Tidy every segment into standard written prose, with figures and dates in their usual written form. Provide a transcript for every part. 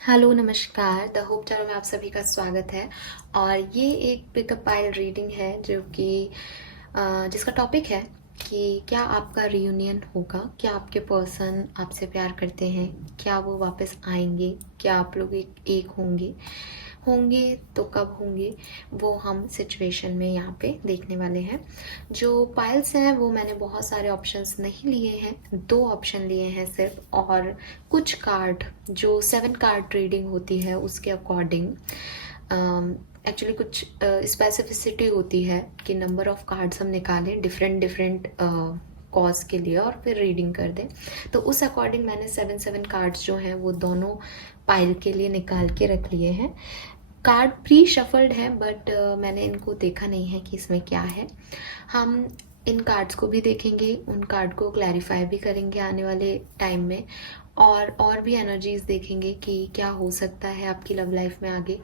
Hello नमस्कार। The hope tarot में आप सभी का स्वागत है। और ये एक पिकअप पाइल रीडिंग है जो कि जिसका टॉपिक है कि क्या आपका रियूनियन होगा, क्या आपके पर्सन आपसे प्यार करते हैं, क्या वो वापस आएंगे, क्या आप लोग एक होंगे होंगे तो कब होंगे, वो हम सिचुएशन में यहाँ पे देखने वाले हैं। जो पाइल्स हैं वो मैंने बहुत सारे ऑप्शंस नहीं लिए हैं, 2 ऑप्शन लिए हैं सिर्फ। और कुछ कार्ड जो 7 कार्ड रीडिंग होती है उसके अकॉर्डिंग एक्चुअली कुछ स्पेसिफिसिटी होती है कि नंबर ऑफ कार्ड्स हम निकालें डिफरेंट डिफरेंट कॉज के लिए और फिर रीडिंग कर दें। तो उस अकॉर्डिंग मैंने 7 कार्ड्स जो हैं वो दोनों पाइल के लिए निकाल के रख लिए हैं। कार्ड प्री शफल्ड है बट मैंने इनको देखा नहीं है कि इसमें क्या है। हम इन कार्ड्स को भी देखेंगे, उन कार्ड को क्लैरिफाई भी करेंगे आने वाले टाइम में, और भी एनर्जीज देखेंगे कि क्या हो सकता है आपकी लव लाइफ में आगे,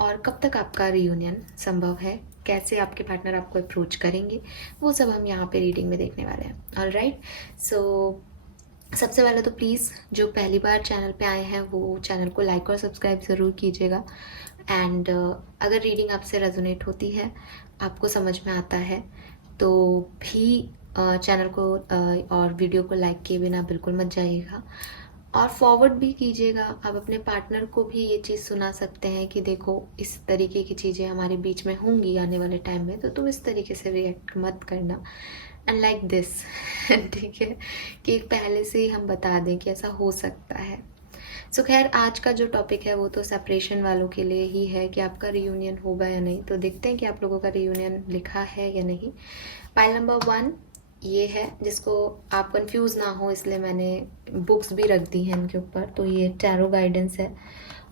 और कब तक आपका रियूनियन संभव है, कैसे आपके पार्टनर आपको अप्रोच करेंगे, वो सब हम यहाँ पे रीडिंग में देखने वाले हैं। ऑलराइट, सो सबसे पहले तो प्लीज़ जो पहली बार चैनल पे आए हैं वो चैनल को लाइक और सब्सक्राइब ज़रूर कीजिएगा। एंड अगर रीडिंग आपसे रेजोनेट होती है, आपको समझ में आता है, तो भी चैनल को और वीडियो को लाइक किए बिना बिल्कुल मत जाइएगा। और फॉरवर्ड भी कीजिएगा। आप अपने पार्टनर को भी ये चीज़ सुना सकते हैं कि देखो इस तरीके की चीज़ें हमारे बीच में होंगी आने वाले टाइम में, तो तुम इस तरीके से रिएक्ट मत करना, एंड लाइक दिस। ठीक है, कि पहले से ही हम बता दें कि ऐसा हो सकता है। सो खैर, आज का जो टॉपिक है वो तो सेपरेशन वालों के लिए ही है कि आपका रियूनियन होगा या नहीं। तो देखते हैं कि आप लोगों का रियूनियन लिखा है या नहीं। पाइल नंबर 1 ये है, जिसको आप कंफ्यूज ना हो इसलिए मैंने बुक्स भी रख दी हैं इनके ऊपर। तो ये टैरो गाइडेंस है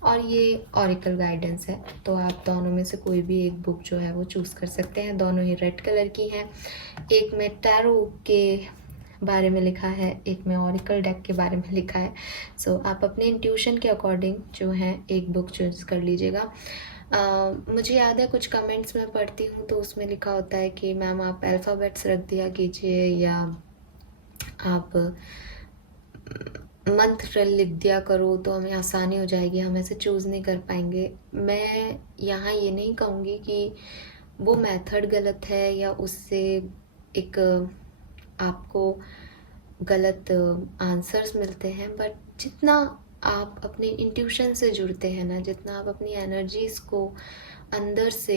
और ये ऑरिकल गाइडेंस है। तो आप दोनों में से कोई भी एक बुक जो है वो चूज़ कर सकते हैं। दोनों ही रेड कलर की हैं। एक में टैरो के बारे में लिखा है, एक में ऑरिकल डेक के बारे में लिखा है। सो आप अपने इंट्यूशन के अकॉर्डिंग जो है एक बुक चूज कर लीजिएगा। मुझे याद है कुछ कमेंट्स में पढ़ती हूँ तो उसमें लिखा होता है कि मैम आप अल्फ़ाबेट्स रख दिया कीजिए या आप मंत्र लिख दिया करो तो हमें आसानी हो जाएगी, हम ऐसे चूज़ नहीं कर पाएंगे। मैं यहाँ ये नहीं कहूँगी कि वो मेथड गलत है या उससे एक आपको गलत आंसर्स मिलते हैं, बट जितना आप अपने इंट्यूशन से जुड़ते हैं ना, जितना आप अपनी एनर्जीज़ को अंदर से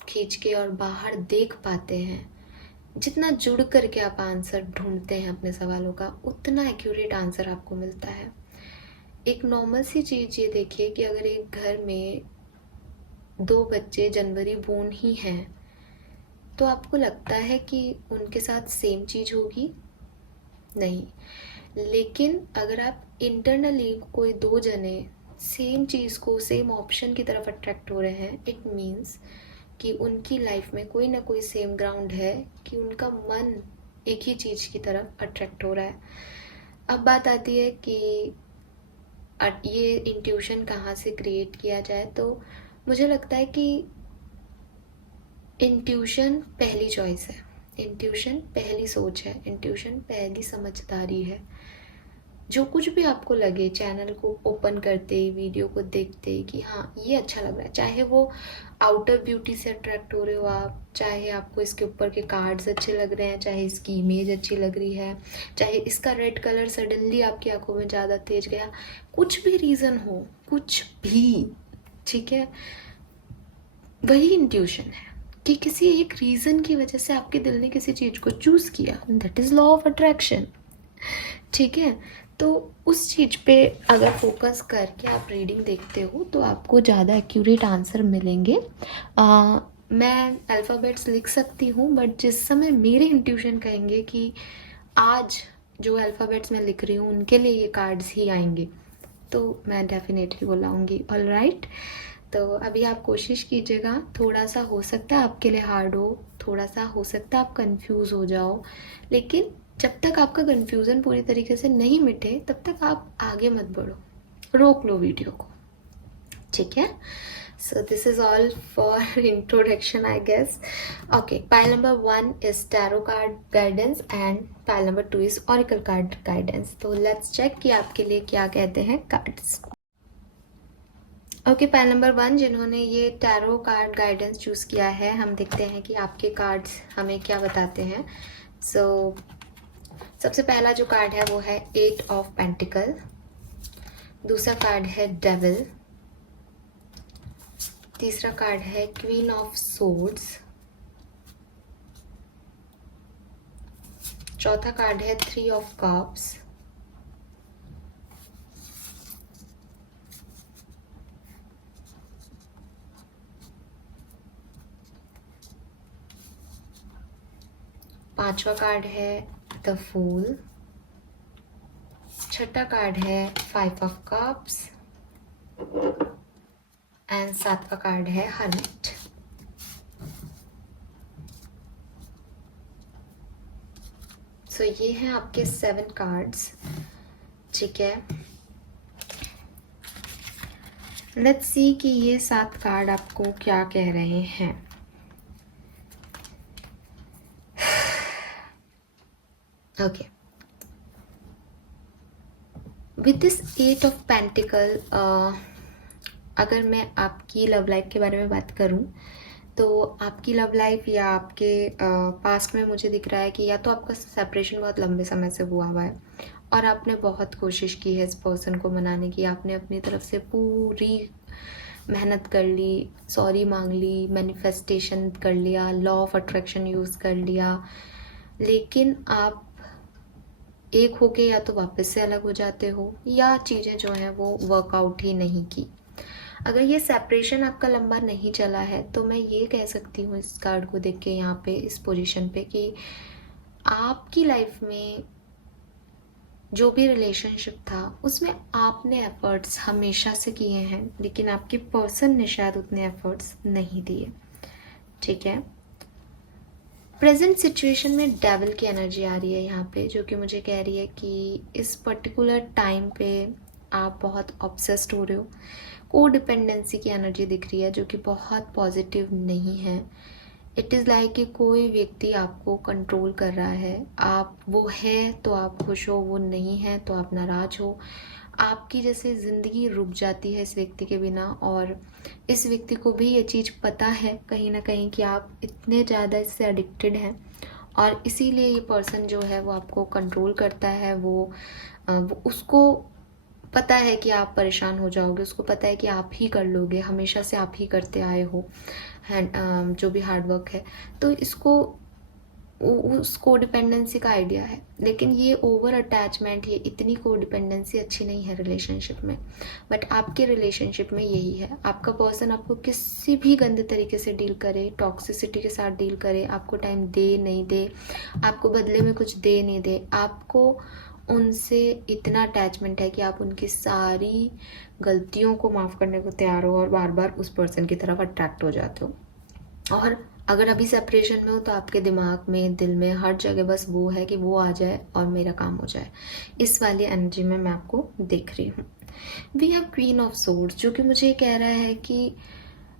खींच के और बाहर देख पाते हैं, जितना जुड़ करके आप आंसर ढूंढते हैं अपने सवालों का, उतना एक्यूरेट आंसर आपको मिलता है। एक नॉर्मल सी चीज़ ये देखिए कि अगर एक घर में 2 बच्चे जनवरी बोर्न ही हैं तो आपको लगता है कि उनके साथ सेम चीज़ होगी? नहीं। लेकिन अगर आप इंटरनली कोई 2 जने सेम चीज़ को, सेम ऑप्शन की तरफ अट्रैक्ट हो रहे हैं, इट मीन्स कि उनकी लाइफ में कोई ना कोई सेम ग्राउंड है कि उनका मन एक ही चीज़ की तरफ अट्रैक्ट हो रहा है। अब बात आती है कि ये इंट्यूशन कहाँ से क्रिएट किया जाए। तो मुझे लगता है कि इंट्यूशन पहली चॉइस है, इंट्यूशन पहली सोच है, इंट्यूशन पहली समझदारी है। जो कुछ भी आपको लगे चैनल को ओपन करते ही, वीडियो को देखते ही कि हाँ ये अच्छा लग रहा है, चाहे वो आउटर ब्यूटी से अट्रैक्ट हो रहे हो आप, चाहे आपको इसके ऊपर के कार्ड्स अच्छे लग रहे हैं, चाहे इसकी इमेज अच्छी लग रही है, चाहे इसका रेड कलर सडनली आपकी आंखों में ज़्यादा तेज गया, कुछ भी रीज़न हो, कुछ भी, ठीक है, वही इंट्यूशन है कि किसी एक रीज़न की वजह से आपके दिल ने किसी चीज़ को चूज़ किया। That is law of attraction. ठीक है, तो उस चीज़ पे अगर फोकस करके आप रीडिंग देखते हो तो आपको ज़्यादा एक्यूरेट आंसर मिलेंगे। मैं अल्फ़ाबेट्स लिख सकती हूँ बट जिस समय मेरे इंट्यूशन कहेंगे कि आज जो अल्फ़ाबेट्स मैं लिख रही हूँ उनके लिए ये कार्ड्स ही आएंगे, तो मैं डेफिनेटली वो लाऊंगी। ऑल राइट, तो अभी आप कोशिश कीजिएगा। थोड़ा सा हो सकता है आपके लिए हार्ड हो, थोड़ा सा हो सकता है आप कंफ्यूज हो जाओ, लेकिन जब तक आपका कंफ्यूजन पूरी तरीके से नहीं मिटे तब तक आप आगे मत बढ़ो, रोक लो वीडियो को, ठीक है। So this is all for introduction I guess. Okay, pile number 1 is tarot card guidance and pile number 2 is oracle card guidance. तो लेट्स चेक कि आपके लिए क्या कहते हैं कार्ड्स। ओके, पैनल नंबर 1 जिन्होंने ये टैरो कार्ड गाइडेंस चूज़ किया है, हम देखते हैं कि आपके कार्ड्स हमें क्या बताते हैं। सो सबसे पहला जो कार्ड है वो है 8 ऑफ पेंटिकल, दूसरा कार्ड है डेविल, तीसरा कार्ड है क्वीन ऑफ सोर्ड्स, चौथा कार्ड है 3 ऑफ कप्स, पांचवा कार्ड है द फूल, छठा कार्ड है 5 ऑफ कप्स एंड सातवां कार्ड है हर्मिट। सो ये हैं आपके 7 कार्ड्स, ठीक है। लेट्स सी कि ये 7 कार्ड आपको क्या कह रहे हैं। Okay, with this 8 of pentacle, अगर मैं आपकी लव लाइफ के बारे में बात करूं तो आपकी लव लाइफ या आपके पास्ट में मुझे दिख रहा है कि या तो आपका सेपरेशन बहुत लंबे समय से हुआ है और आपने बहुत कोशिश की है इस पर्सन को मनाने की, आपने अपनी तरफ से पूरी मेहनत कर ली, सॉरी मांग ली, मैनिफेस्टेशन कर लिया, लॉ ऑफ अट्रैक्शन यूज़ कर लिया, लेकिन आप एक होके या तो वापस से अलग हो जाते हो या चीज़ें जो हैं वो वर्कआउट ही नहीं की। अगर ये सेपरेशन आपका लंबा नहीं चला है तो मैं ये कह सकती हूँ इस कार्ड को देख के यहाँ पे इस पोजीशन पे कि आपकी लाइफ में जो भी रिलेशनशिप था उसमें आपने एफर्ट्स हमेशा से किए हैं, लेकिन आपके पर्सन ने शायद उतने एफर्ट्स नहीं दिए, ठीक है। प्रेजेंट सिचुएशन में डेविल की एनर्जी आ रही है यहाँ पे, जो कि मुझे कह रही है कि इस पर्टिकुलर टाइम पे आप बहुत ऑब्सेस्ड हो रहे हो। को डिपेंडेंसी की एनर्जी दिख रही है जो कि बहुत पॉजिटिव नहीं है। इट इज़ लाइक कि कोई व्यक्ति आपको कंट्रोल कर रहा है, आप वो है तो आप खुश हो, वो नहीं है तो आप नाराज़ हो। आपकी जैसे ज़िंदगी रुक जाती है इस व्यक्ति के बिना, और इस व्यक्ति को भी ये चीज़ पता है कहीं ना कहीं कि आप इतने ज़्यादा इससे एडिक्टेड हैं, और इसीलिए ये पर्सन जो है वो आपको कंट्रोल करता है। वो उसको पता है कि आप परेशान हो जाओगे, उसको पता है कि आप ही कर लोगे, हमेशा से आप ही करते आए हो जो भी हार्ड वर्क है, तो इसको उस को डिपेंडेंसी का आइडिया है। लेकिन ये ओवर अटैचमेंट, ये इतनी को डिपेंडेंसी अच्छी नहीं है रिलेशनशिप में। बट आपके रिलेशनशिप में यही है, आपका पर्सन आपको किसी भी गंदे तरीके से डील करे, टॉक्सिसिटी के साथ डील करे, आपको टाइम दे नहीं दे, आपको बदले में कुछ दे नहीं दे, आपको उनसे इतना अटैचमेंट है कि आप उनकी सारी गलतियों को माफ़ करने को तैयार हो और बार बार उस पर्सन की तरफ अट्रैक्ट हो जाते हो। और अगर अभी सेपरेशन में हो तो आपके दिमाग में, दिल में, हर जगह बस वो है कि वो आ जाए और मेरा काम हो जाए। इस वाली एनर्जी में मैं आपको देख रही हूँ। We have queen of swords, जो कि मुझे कह रहा है कि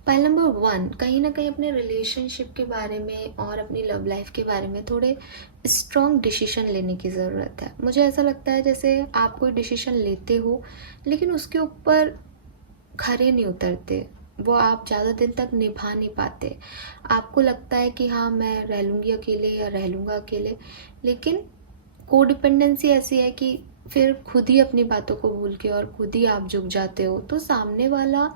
पाइल नंबर 1 कहीं ना कहीं अपने रिलेशनशिप के बारे में और अपनी लव लाइफ के बारे में थोड़े स्ट्रॉन्ग डिसीजन लेने की ज़रूरत है। मुझे ऐसा लगता है जैसे आप कोई डिसीजन लेते हो लेकिन उसके ऊपर खरे नहीं उतरते, वो आप ज़्यादा दिन तक निभा नहीं पाते। आपको लगता है कि हाँ मैं रह लूँगी अकेले या रह लूँगा अकेले, लेकिन कोडिपेंडेंसी ऐसी है कि फिर खुद ही अपनी बातों को भूल के और खुद ही आप झुक जाते हो, तो सामने वाला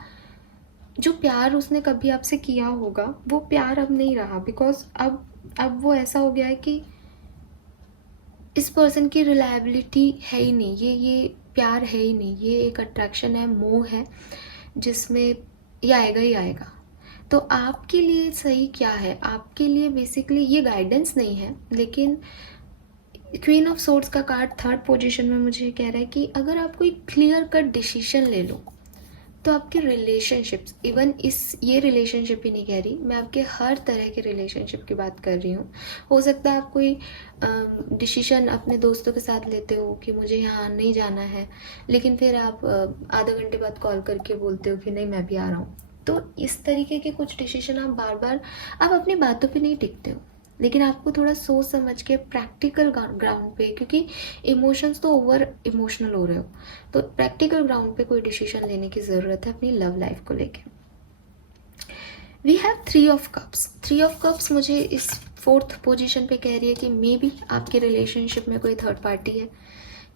जो प्यार उसने कभी आपसे किया होगा वो प्यार अब नहीं रहा, बिकॉज अब वो ऐसा हो गया है कि इस पर्सन की रिलायबिलिटी है ही नहीं, ये प्यार है ही नहीं, ये एक अट्रैक्शन है, मोह है, जिसमें ये आएगा ही आएगा। तो आपके लिए सही क्या है? आपके लिए बेसिकली ये गाइडेंस नहीं है, लेकिन क्वीन ऑफ सोर्ड्स का कार्ड 3rd पोजीशन में मुझे कह रहा है कि अगर आप कोई क्लियर कट डिसीजन ले लो तो आपके रिलेशनशिप्स, इवन ये रिलेशनशिप ही नहीं कह रही मैं, आपके हर तरह के रिलेशनशिप की बात कर रही हूँ। हो सकता है आप कोई डिसीजन अपने दोस्तों के साथ लेते हो कि मुझे यहाँ नहीं जाना है, लेकिन फिर आप आधा घंटे बाद कॉल करके बोलते हो कि नहीं मैं भी आ रहा हूँ। तो इस तरीके के कुछ डिसीजन आप बार बार, आप अपनी बातों पे नहीं टिकते हो, लेकिन आपको थोड़ा सोच समझ के प्रैक्टिकल ग्राउंड पे, क्योंकि इमोशंस तो ओवर इमोशनल हो रहे हो, तो प्रैक्टिकल ग्राउंड पे कोई डिसीजन लेने की ज़रूरत है अपनी लव लाइफ को लेके। We have three of cups. Three of cups मुझे इस फोर्थ पोजीशन पे कह रही है कि मे बी आपके रिलेशनशिप में कोई थर्ड पार्टी है।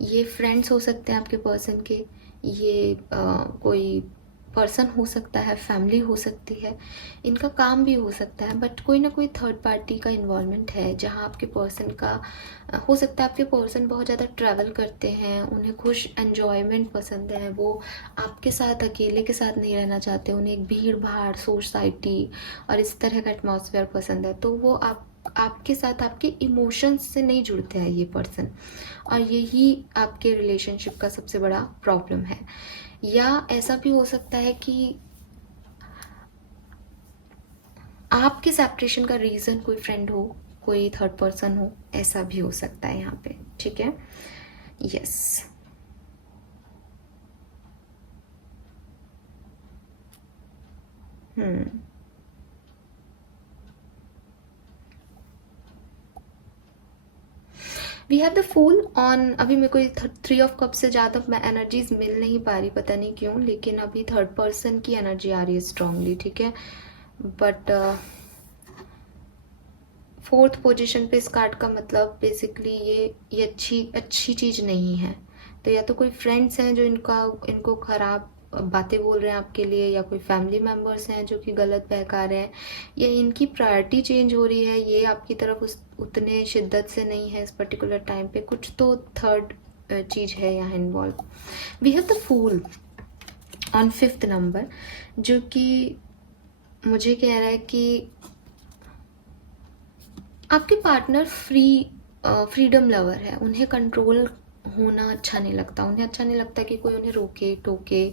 ये फ्रेंड्स हो सकते हैं आपके पर्सन के, ये कोई पर्सन हो सकता है, फैमिली हो सकती है, इनका काम भी हो सकता है, बट कोई ना कोई थर्ड पार्टी का इन्वॉल्वमेंट है जहाँ आपके पर्सन का हो सकता है। आपके पर्सन बहुत ज़्यादा ट्रैवल करते हैं, उन्हें खुश एन्जॉयमेंट पसंद है, वो आपके साथ अकेले के साथ नहीं रहना चाहते, उन्हें एक भीड़ भाड़ सोसाइटी और इस तरह का एटमॉस्फेयर पसंद है। तो वो आपके साथ आपके इमोशंस से नहीं जुड़ते हैं ये पर्सन, और यही आपके रिलेशनशिप का सबसे बड़ा प्रॉब्लम है। या ऐसा भी हो सकता है कि आपके सेपरेशन का रीज़न कोई फ्रेंड हो, कोई थर्ड पर्सन हो, ऐसा भी हो सकता है यहाँ पे। ठीक है, yes. We have the fool on. अभी मेरे को थ्री ऑफ कप से ज़्यादा मैं एनर्जीज मिल नहीं पा रही, पता नहीं क्यों, लेकिन अभी थर्ड पर्सन की एनर्जी आ रही है स्ट्रांगली। ठीक है, बट फोर्थ पोजीशन पे इस कार्ड का मतलब बेसिकली ये अच्छी चीज़ नहीं है। तो या तो कोई फ्रेंड्स हैं जो इनको ख़राब बातें बोल रहे हैं आपके लिए, या कोई फैमिली मेम्बर्स हैं जो कि गलत बहका रहे हैं, या इनकी प्रायोरिटी चेंज हो रही है, ये आपकी तरफ उतने शिद्दत से नहीं है इस पर्टिकुलर टाइम पे। कुछ तो थर्ड चीज़ है यहाँ involve. We have the fool on 5th number, जो कि मुझे कह रहा है कि आपके पार्टनर फ्रीडम लवर है, उन्हें कंट्रोल होना अच्छा नहीं लगता, उन्हें अच्छा नहीं लगता कि कोई उन्हें रोके टोके,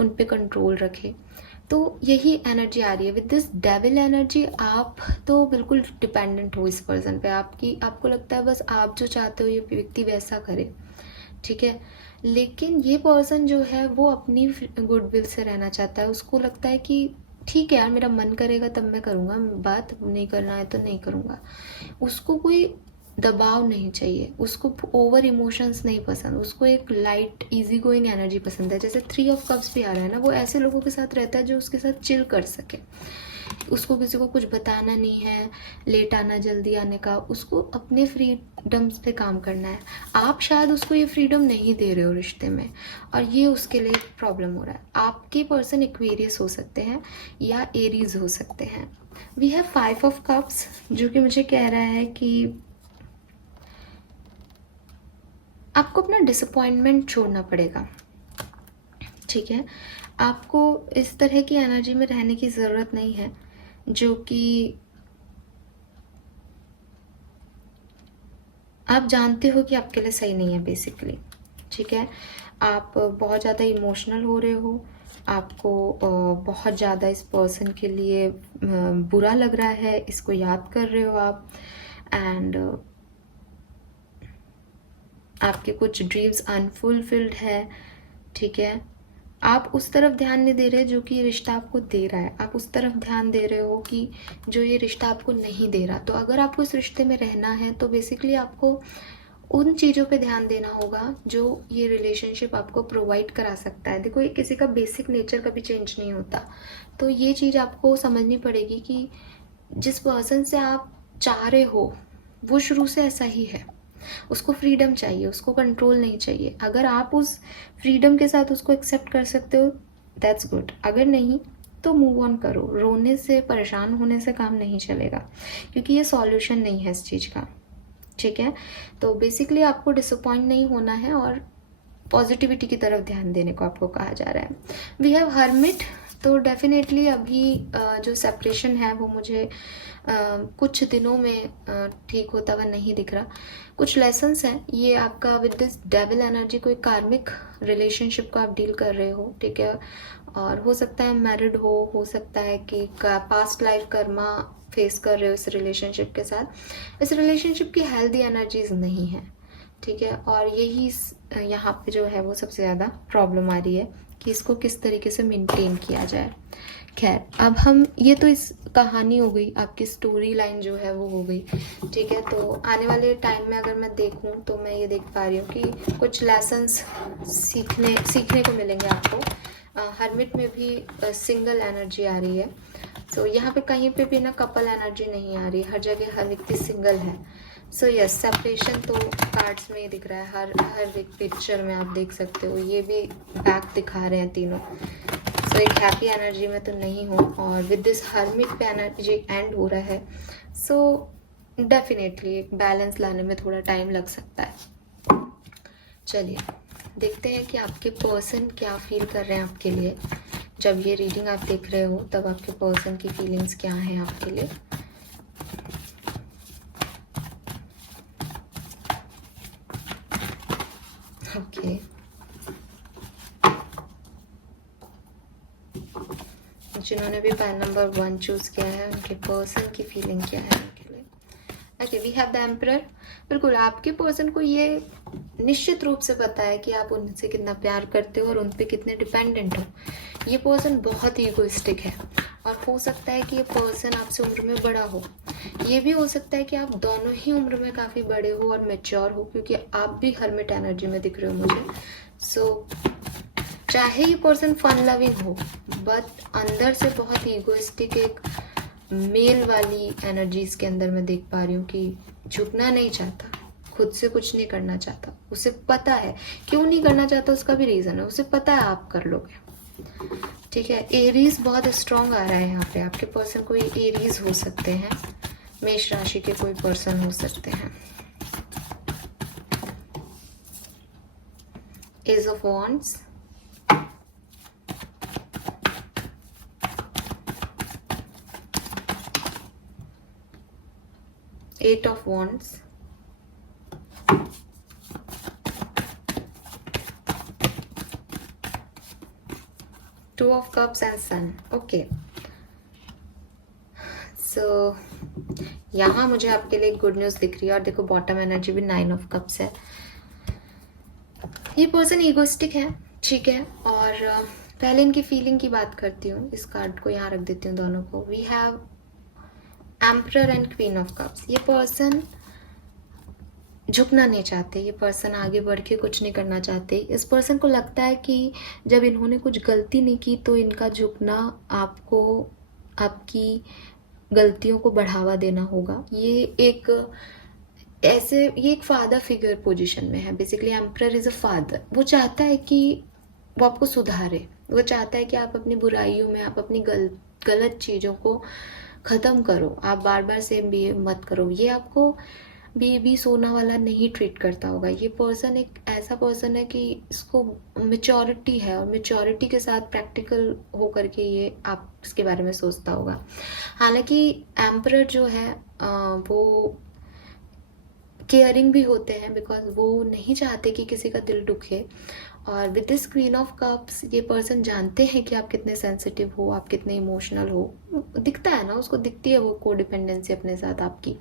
उन पे कंट्रोल रखे। तो यही एनर्जी आ रही है विद दिस डेविल एनर्जी। आप तो बिल्कुल डिपेंडेंट हो इस पर्सन पे, आपको लगता है बस आप जो चाहते हो ये व्यक्ति वैसा करे। ठीक है, लेकिन ये पर्सन जो है वो अपनी गुडविल से रहना चाहता है। उसको लगता है कि ठीक है यार, मेरा मन करेगा तब मैं करूँगा, बात नहीं करना है तो नहीं करूँगा। उसको कोई दबाव नहीं चाहिए, उसको ओवर इमोशंस नहीं पसंद, उसको एक लाइट इजी गोइंग एनर्जी पसंद है। जैसे 3 ऑफ कप्स भी आ रहा है ना, वो ऐसे लोगों के साथ रहता है जो उसके साथ चिल कर सके। उसको किसी को कुछ बताना नहीं है, लेट आना जल्दी आने का, उसको अपने फ्रीडम्स पे काम करना है। आप शायद उसको ये फ्रीडम नहीं दे रहे हो रिश्ते में, और ये उसके लिए प्रॉब्लम हो रहा है। आपके पर्सन एक्वेरियस हो सकते हैं या एरीज हो सकते हैं। वी हैव 5 ऑफ कप्स, जो कि मुझे कह रहा है कि आपको अपना डिसअपॉइंटमेंट छोड़ना पड़ेगा। ठीक है, आपको इस तरह की एनर्जी में रहने की ज़रूरत नहीं है जो कि आप जानते हो कि आपके लिए सही नहीं है बेसिकली। ठीक है, आप बहुत ज़्यादा इमोशनल हो रहे हो, आपको बहुत ज़्यादा इस पर्सन के लिए बुरा लग रहा है, इसको याद कर रहे हो आप, एंड आपके कुछ ड्रीम्स अनफुलफिल्ड है। ठीक है, आप उस तरफ ध्यान नहीं दे रहे जो कि ये रिश्ता आपको दे रहा है, आप उस तरफ ध्यान दे रहे हो कि जो ये रिश्ता आपको नहीं दे रहा। तो अगर आपको इस रिश्ते में रहना है तो बेसिकली आपको उन चीज़ों पे ध्यान देना होगा जो ये रिलेशनशिप आपको प्रोवाइड करा सकता है। देखो, ये किसी का बेसिक नेचर कभी चेंज नहीं होता, तो ये चीज़ आपको समझनी पड़ेगी कि जिस पर्सन से आप चाह रहे हो वो शुरू से ऐसा ही है। उसको फ्रीडम चाहिए, उसको कंट्रोल नहीं चाहिए। अगर आप उस फ्रीडम के साथ उसको एक्सेप्ट कर सकते हो, दैट्स गुड। अगर नहीं तो मूव ऑन करो। रोने से, परेशान होने से काम नहीं चलेगा, क्योंकि ये सॉल्यूशन नहीं है इस चीज़ का। ठीक है, तो बेसिकली आपको डिसअपॉइंट नहीं होना है और पॉजिटिविटी की तरफ ध्यान देने को आपको कहा जा रहा है। वी हैव हर्मिट, तो डेफिनेटली अभी जो सेपरेशन है वो मुझे कुछ दिनों में ठीक होता हुआ नहीं दिख रहा। कुछ लेसन्स हैं, ये आपका विद दिस डेविल एनर्जी कोई कार्मिक रिलेशनशिप को आप डील कर रहे हो। ठीक है, और हो सकता है मैरिड हो सकता है कि पास्ट लाइफ कर्मा फेस कर रहे हो इस रिलेशनशिप के साथ। इस रिलेशनशिप की हेल्दी एनर्जीज नहीं है। ठीक है, और यही यहाँ पे जो है वो सबसे ज़्यादा प्रॉब्लम आ रही है कि इसको किस तरीके से मेंटेन किया जाए। खैर, अब हम ये तो इस कहानी हो गई, आपकी स्टोरी लाइन जो है वो हो गई, ठीक है। तो आने वाले टाइम में अगर मैं देखूं तो मैं ये देख पा रही हूँ कि कुछ लेसन्स सीखने को मिलेंगे आपको। हर्मिट में भी सिंगल एनर्जी आ रही है। सो यहाँ पे कहीं पे भी ना कपल एनर्जी नहीं आ रही, हर जगह हर व्यक्ति सिंगल है। सो यस, सेपरेशन तो कार्ड्स में ही दिख रहा है, हर एक पिक्चर में आप देख सकते हो, ये भी बैक दिखा रहे हैं तीनों। सो एक हैप्पी एनर्जी में तो नहीं हूँ, और विद दिस हर्मिट पे एनर्जी एंड हो रहा है। सो डेफिनेटली एक बैलेंस लाने में थोड़ा टाइम लग सकता है। चलिए देखते हैं कि आपके पर्सन क्या फील कर रहे हैं आपके लिए। जब ये रीडिंग आप देख रहे हो तब आपके पर्सन की फीलिंग्स क्या हैं आपके लिए। ओके, जिन्होंने भी पैन नंबर 1 चूज किया है उनके पर्सन की फीलिंग क्या है उनके लिए। Okay, we have the emperor. बिल्कुल, आपके पर्सन को ये निश्चित रूप से पता है कि आप उनसे कितना प्यार करते हो और उन पर कितने डिपेंडेंट हो। ये पर्सन बहुत ही इगोइस्टिक है, और हो सकता है कि ये पर्सन आपसे उम्र में बड़ा हो। ये भी हो सकता है कि आप दोनों ही उम्र में काफ़ी बड़े हो और मैच्योर हो, क्योंकि आप भी हर्मिट एनर्जी में दिख रहे हो मुझे। सो चाहे ये पर्सन फन लविंग हो, बट अंदर से बहुत इगोइस्टिक एक मेल वाली एनर्जीज के अंदर मैं देख पा रही हूँ कि झुकना नहीं चाहता, खुद से कुछ नहीं करना चाहता। उसे पता है क्यों नहीं करना चाहता, उसका भी रीज़न है, उसे पता है आप कर लोगे, ठीक है। एरीज बहुत स्ट्रांग आ रहा है यहाँ पे। आपके पर्सन कोई एरीज हो सकते हैं, मेष राशि के कोई पर्सन हो सकते हैं। Ace of wands, eight of wands, two of cups and sun. Okay, so यहाँ मुझे आपके लिए गुड न्यूज़ दिख रही है, और देखो बॉटम एनर्जी भी 9 ऑफ कप्स है। ये पर्सन ईगोइस्टिक है, ठीक है। और पहले इनकी फीलिंग की बात करती हूँ, इस कार्ड को यहाँ रख देती हूँ दोनों को। We have emperor and queen of cups. ये पर्सन झुकना नहीं चाहते, ये पर्सन आगे बढ़ के कुछ नहीं करना चाहते। इस पर्सन को लगता है कि जब इन्होंने कुछ गलती नहीं की तो इनका झुकना आपको, आपकी गलतियों को बढ़ावा देना होगा। ये एक फादर फिगर पोजीशन में है। Basically emperor is a father. वो चाहता है कि वो आपको सुधारे, वो चाहता है कि आप अपनी बुराइयों में, आप अपनी गलत चीज़ों को ख़त्म करो, आप बार बार सेम बिहेव मत करो। ये आपको बेबी सोना वाला नहीं ट्रीट करता होगा। ये पर्सन एक ऐसा पर्सन है कि इसको मेच्योरिटी है, और मेच्योरिटी के साथ प्रैक्टिकल होकर के ये आप इसके बारे में सोचता होगा। हालांकि एम्परर जो है वो केयरिंग भी होते हैं, बिकॉज वो नहीं चाहते कि किसी का दिल दुखे। और with this queen of cups, ये पर्सन जानते हैं कि आप कितने सेंसिटिव हो, आप कितने इमोशनल हो। दिखता है ना, उसको दिखती है वो कोडिपेंडेंसी अपने साथ आपकी।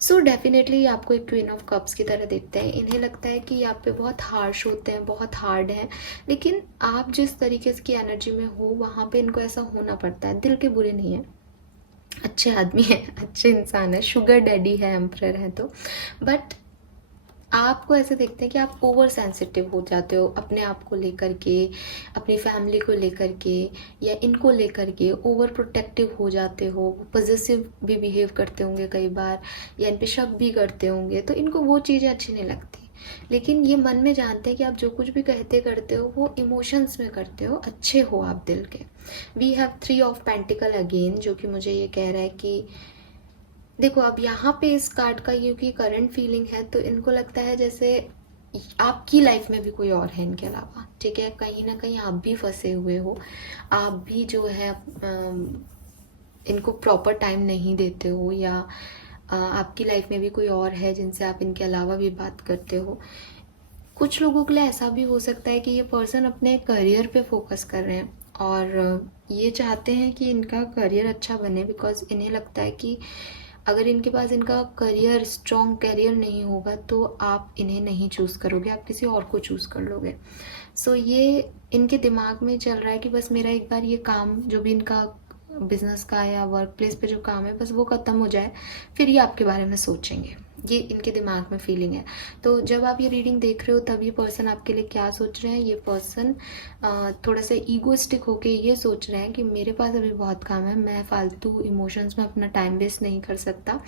सो डेफिनेटली आपको एक क्वीन ऑफ कप्स की तरह देखते हैं। इन्हें लगता है कि आप पे बहुत हार्श होते हैं, बहुत हार्ड हैं, लेकिन आप जिस तरीके की एनर्जी में हो वहाँ पे इनको ऐसा होना पड़ता है। दिल के बुरे नहीं है, अच्छे आदमी है, अच्छे इंसान है, शुगर डैडी है, एम्परर है तो। बट आपको ऐसे देखते हैं कि आप ओवर सेंसिटिव हो जाते हो अपने आप को लेकर के, अपनी फैमिली को लेकर के, या इनको लेकर के ओवर प्रोटेक्टिव हो जाते हो। पॉजिटिव भी बिहेव करते होंगे कई बार, या इन पे शक भी करते होंगे, तो इनको वो चीज़ें अच्छी नहीं लगती। लेकिन ये मन में जानते हैं कि आप जो कुछ भी कहते करते हो वो इमोशंस में करते हो, अच्छे हो आप दिल के। We have 3 of pentacles again, जो कि मुझे ये कह रहा है कि देखो अब यहाँ पे इस कार्ड का क्योंकि करंट फीलिंग है, तो इनको लगता है जैसे आपकी लाइफ में भी कोई और है इनके अलावा, ठीक है। कहीं ना कहीं आप भी फंसे हुए हो, आप भी जो है इनको प्रॉपर टाइम नहीं देते हो, या आपकी लाइफ में भी कोई और है जिनसे आप इनके अलावा भी बात करते हो। कुछ लोगों के लिए ऐसा भी हो सकता है कि ये पर्सन अपने करियर पे फोकस कर रहे हैं, और ये चाहते हैं कि इनका करियर अच्छा बने, बिकॉज इन्हें लगता है कि अगर इनके पास इनका करियर, स्ट्रॉन्ग करियर नहीं होगा तो आप इन्हें नहीं चूज़ करोगे, आप किसी और को चूज़ कर लोगे। सो ये इनके दिमाग में चल रहा है कि बस मेरा एक बार ये काम जो भी इनका बिजनेस का या वर्क प्लेस पे जो काम है बस वो ख़त्म हो जाए, फिर ये आपके बारे में सोचेंगे। ये इनके दिमाग में फीलिंग है। तो जब आप ये रीडिंग देख रहे हो तब ये पर्सन आपके लिए क्या सोच रहे हैं, ये पर्सन थोड़ा सा ईगोइस्टिक होके ये सोच रहे हैं कि मेरे पास अभी बहुत काम है, मैं फालतू इमोशंस में अपना टाइम वेस्ट नहीं कर सकता।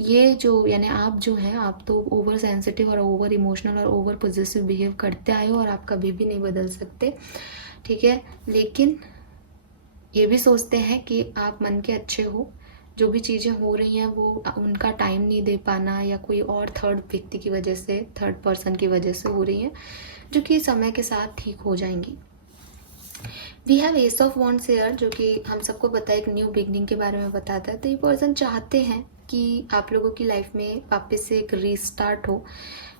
ये जो यानी आप जो हैं, आप तो ओवर सेंसिटिव और ओवर इमोशनल और ओवर पॉजिटिव बिहेव करते आए हो और आप कभी भी नहीं बदल सकते, ठीक है। लेकिन ये भी सोचते हैं कि आप मन के अच्छे हो, जो भी चीज़ें हो रही हैं वो उनका टाइम नहीं दे पाना या कोई और थर्ड व्यक्ति की वजह से, थर्ड पर्सन की वजह से हो रही हैं, जो कि समय के साथ ठीक हो जाएंगी। We have ace of wands here, जो कि हम सबको पता है एक न्यू बिगनिंग के बारे में बताता है। तो ये पर्सन चाहते हैं कि आप लोगों की लाइफ में वापस से एक रीस्टार्ट हो,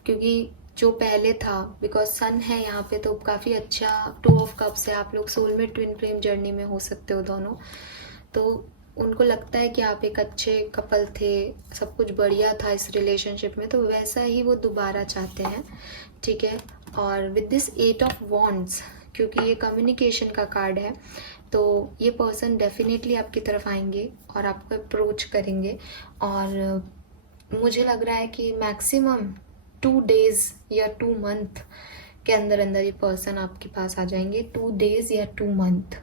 क्योंकि जो पहले था, बिकॉज सन है यहाँ पे तो काफ़ी अच्छा 2 ऑफ कप्स है, आप लोग सोलमेट ट्विन फ्लेम जर्नी में हो सकते हो दोनों। तो उनको लगता है कि आप एक अच्छे कपल थे, सब कुछ बढ़िया था इस रिलेशनशिप में, तो वैसा ही वो दोबारा चाहते हैं, ठीक है। और विद दिस 8 ऑफ वॉन्ड्स, क्योंकि ये कम्युनिकेशन का कार्ड है, तो ये पर्सन डेफिनेटली आपकी तरफ आएंगे और आपको अप्रोच करेंगे। और मुझे लग रहा है कि मैक्सिमम 2 डेज़ या 2 मंथ के अंदर अंदर ये पर्सन आपके पास आ जाएंगे। 2 डेज़ या 2 मंथ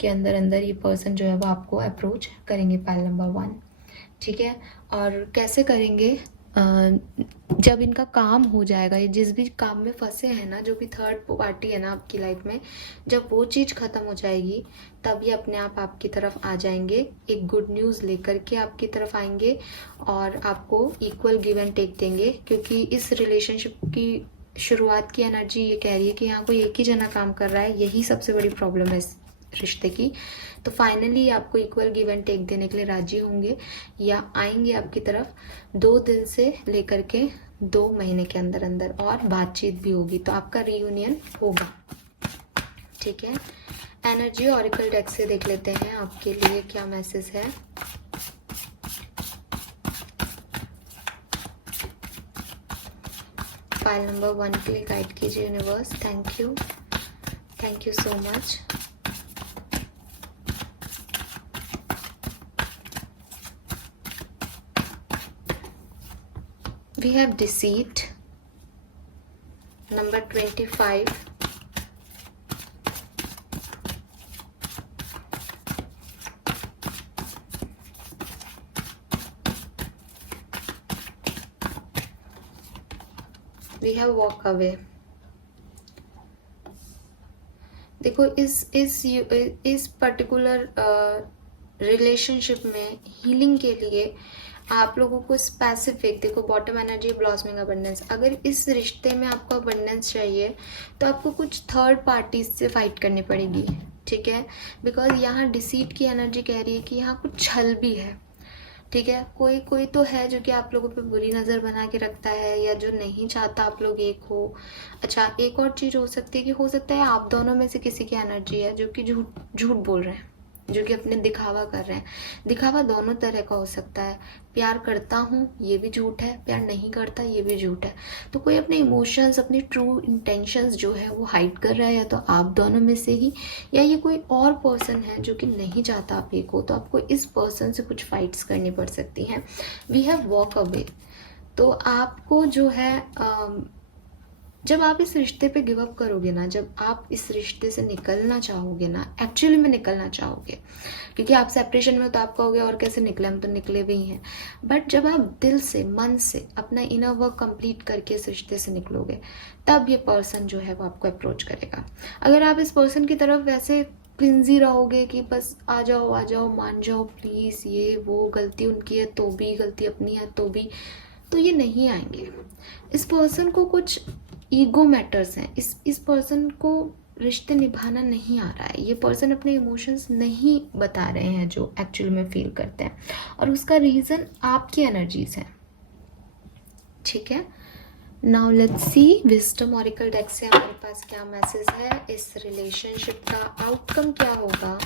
के अंदर अंदर ये पर्सन जो है वो आपको अप्रोच करेंगे, पाइल नंबर 1, ठीक है। और कैसे करेंगे, जब इनका काम हो जाएगा, ये जिस भी काम में फंसे हैं ना, जो भी थर्ड पार्टी है ना आपकी लाइफ में, जब वो चीज़ ख़त्म हो जाएगी तब ये अपने आप आपकी तरफ आ जाएंगे, एक गुड न्यूज़ लेकर के आपकी तरफ आएंगे और आपको इक्वल गिव एंड टेक देंगे। क्योंकि इस रिलेशनशिप की शुरुआत की एनर्जी ये कह रही है कि यहाँ कोई एक ही जना काम कर रहा है, यही सबसे बड़ी प्रॉब्लम है इस रिश्ते की। तो फाइनली आपको इक्वल गिव एंड टेक देने के लिए राजी होंगे या आएंगे आपकी तरफ 2 दिन से लेकर के 2 महीने के अंदर अंदर, और बातचीत भी होगी, तो आपका रियूनियन होगा, ठीक है। एनर्जी ऑरिकल डेक से देख लेते हैं आपके लिए क्या मैसेज है। फाइल नंबर 1 के लिए गाइड कीजिए universe. Thank you so much. We have deceit, number 25, we have walk away। देखो इस पर्टिकुलर रिलेशनशिप में हीलिंग के लिए आप लोगों को स्पेसिफिक, देखो बॉटम एनर्जी ब्लॉसमिंग अबंडेंस, अगर इस रिश्ते में आपको अबंडेंस चाहिए तो आपको कुछ थर्ड पार्टीज से फाइट करनी पड़ेगी, ठीक है। बिकॉज यहाँ डिसीट की एनर्जी कह रही है कि यहाँ कुछ छल भी है, ठीक है। कोई तो है जो कि आप लोगों पे बुरी नज़र बना के रखता है या जो नहीं चाहता आप लोग एक हो। अच्छा, एक और चीज़ हो सकती है कि हो सकता है आप दोनों में से किसी की एनर्जी है जो कि झूठ बोल रहे हैं, जो कि अपने दिखावा कर रहे हैं। दिखावा दोनों तरह का हो सकता है, प्यार करता हूँ ये भी झूठ है, प्यार नहीं करता ये भी झूठ है। तो कोई अपने इमोशंस, अपनी ट्रू इंटेंशंस जो है वो हाइड कर रहा है, या तो आप दोनों में से ही, या ये कोई और पर्सन है जो कि नहीं चाहता आप एक हो। तो आपको इस पर्सन से कुछ फाइट्स करनी पड़ सकती हैं। वी हैव वॉक अवे, तो आपको जो है जब आप इस रिश्ते पे गिव अप करोगे ना, जब आप इस रिश्ते से निकलना चाहोगे ना, एक्चुअली में निकलना चाहोगे, क्योंकि आप सेपरेशन में हो तो आप कहोगे और कैसे निकले, हम तो निकले भी हैं। बट जब आप दिल से, मन से अपना इनर वर्क कंप्लीट करके इस रिश्ते से निकलोगे, तब ये पर्सन जो है वो आपको अप्रोच करेगा। अगर आप इस पर्सन की तरफ वैसे क्लिंजी रहोगे कि बस आ जाओ मान जाओ प्लीज़, ये वो, गलती उनकी है तो भी, गलती अपनी है तो भी, तो ये नहीं आएंगे। इस पर्सन को कुछ ईगो मैटर्स हैं, इस पर्सन को रिश्ते निभाना नहीं आ रहा है। ये पर्सन अपने इमोशंस नहीं बता रहे हैं जो एक्चुअली में फील करते हैं, और उसका रीज़न आपकी एनर्जीज है, ठीक है। Now let's see wisdom oracle deck से हमारे पास क्या मैसेज है, इस रिलेशनशिप का आउटकम क्या होगा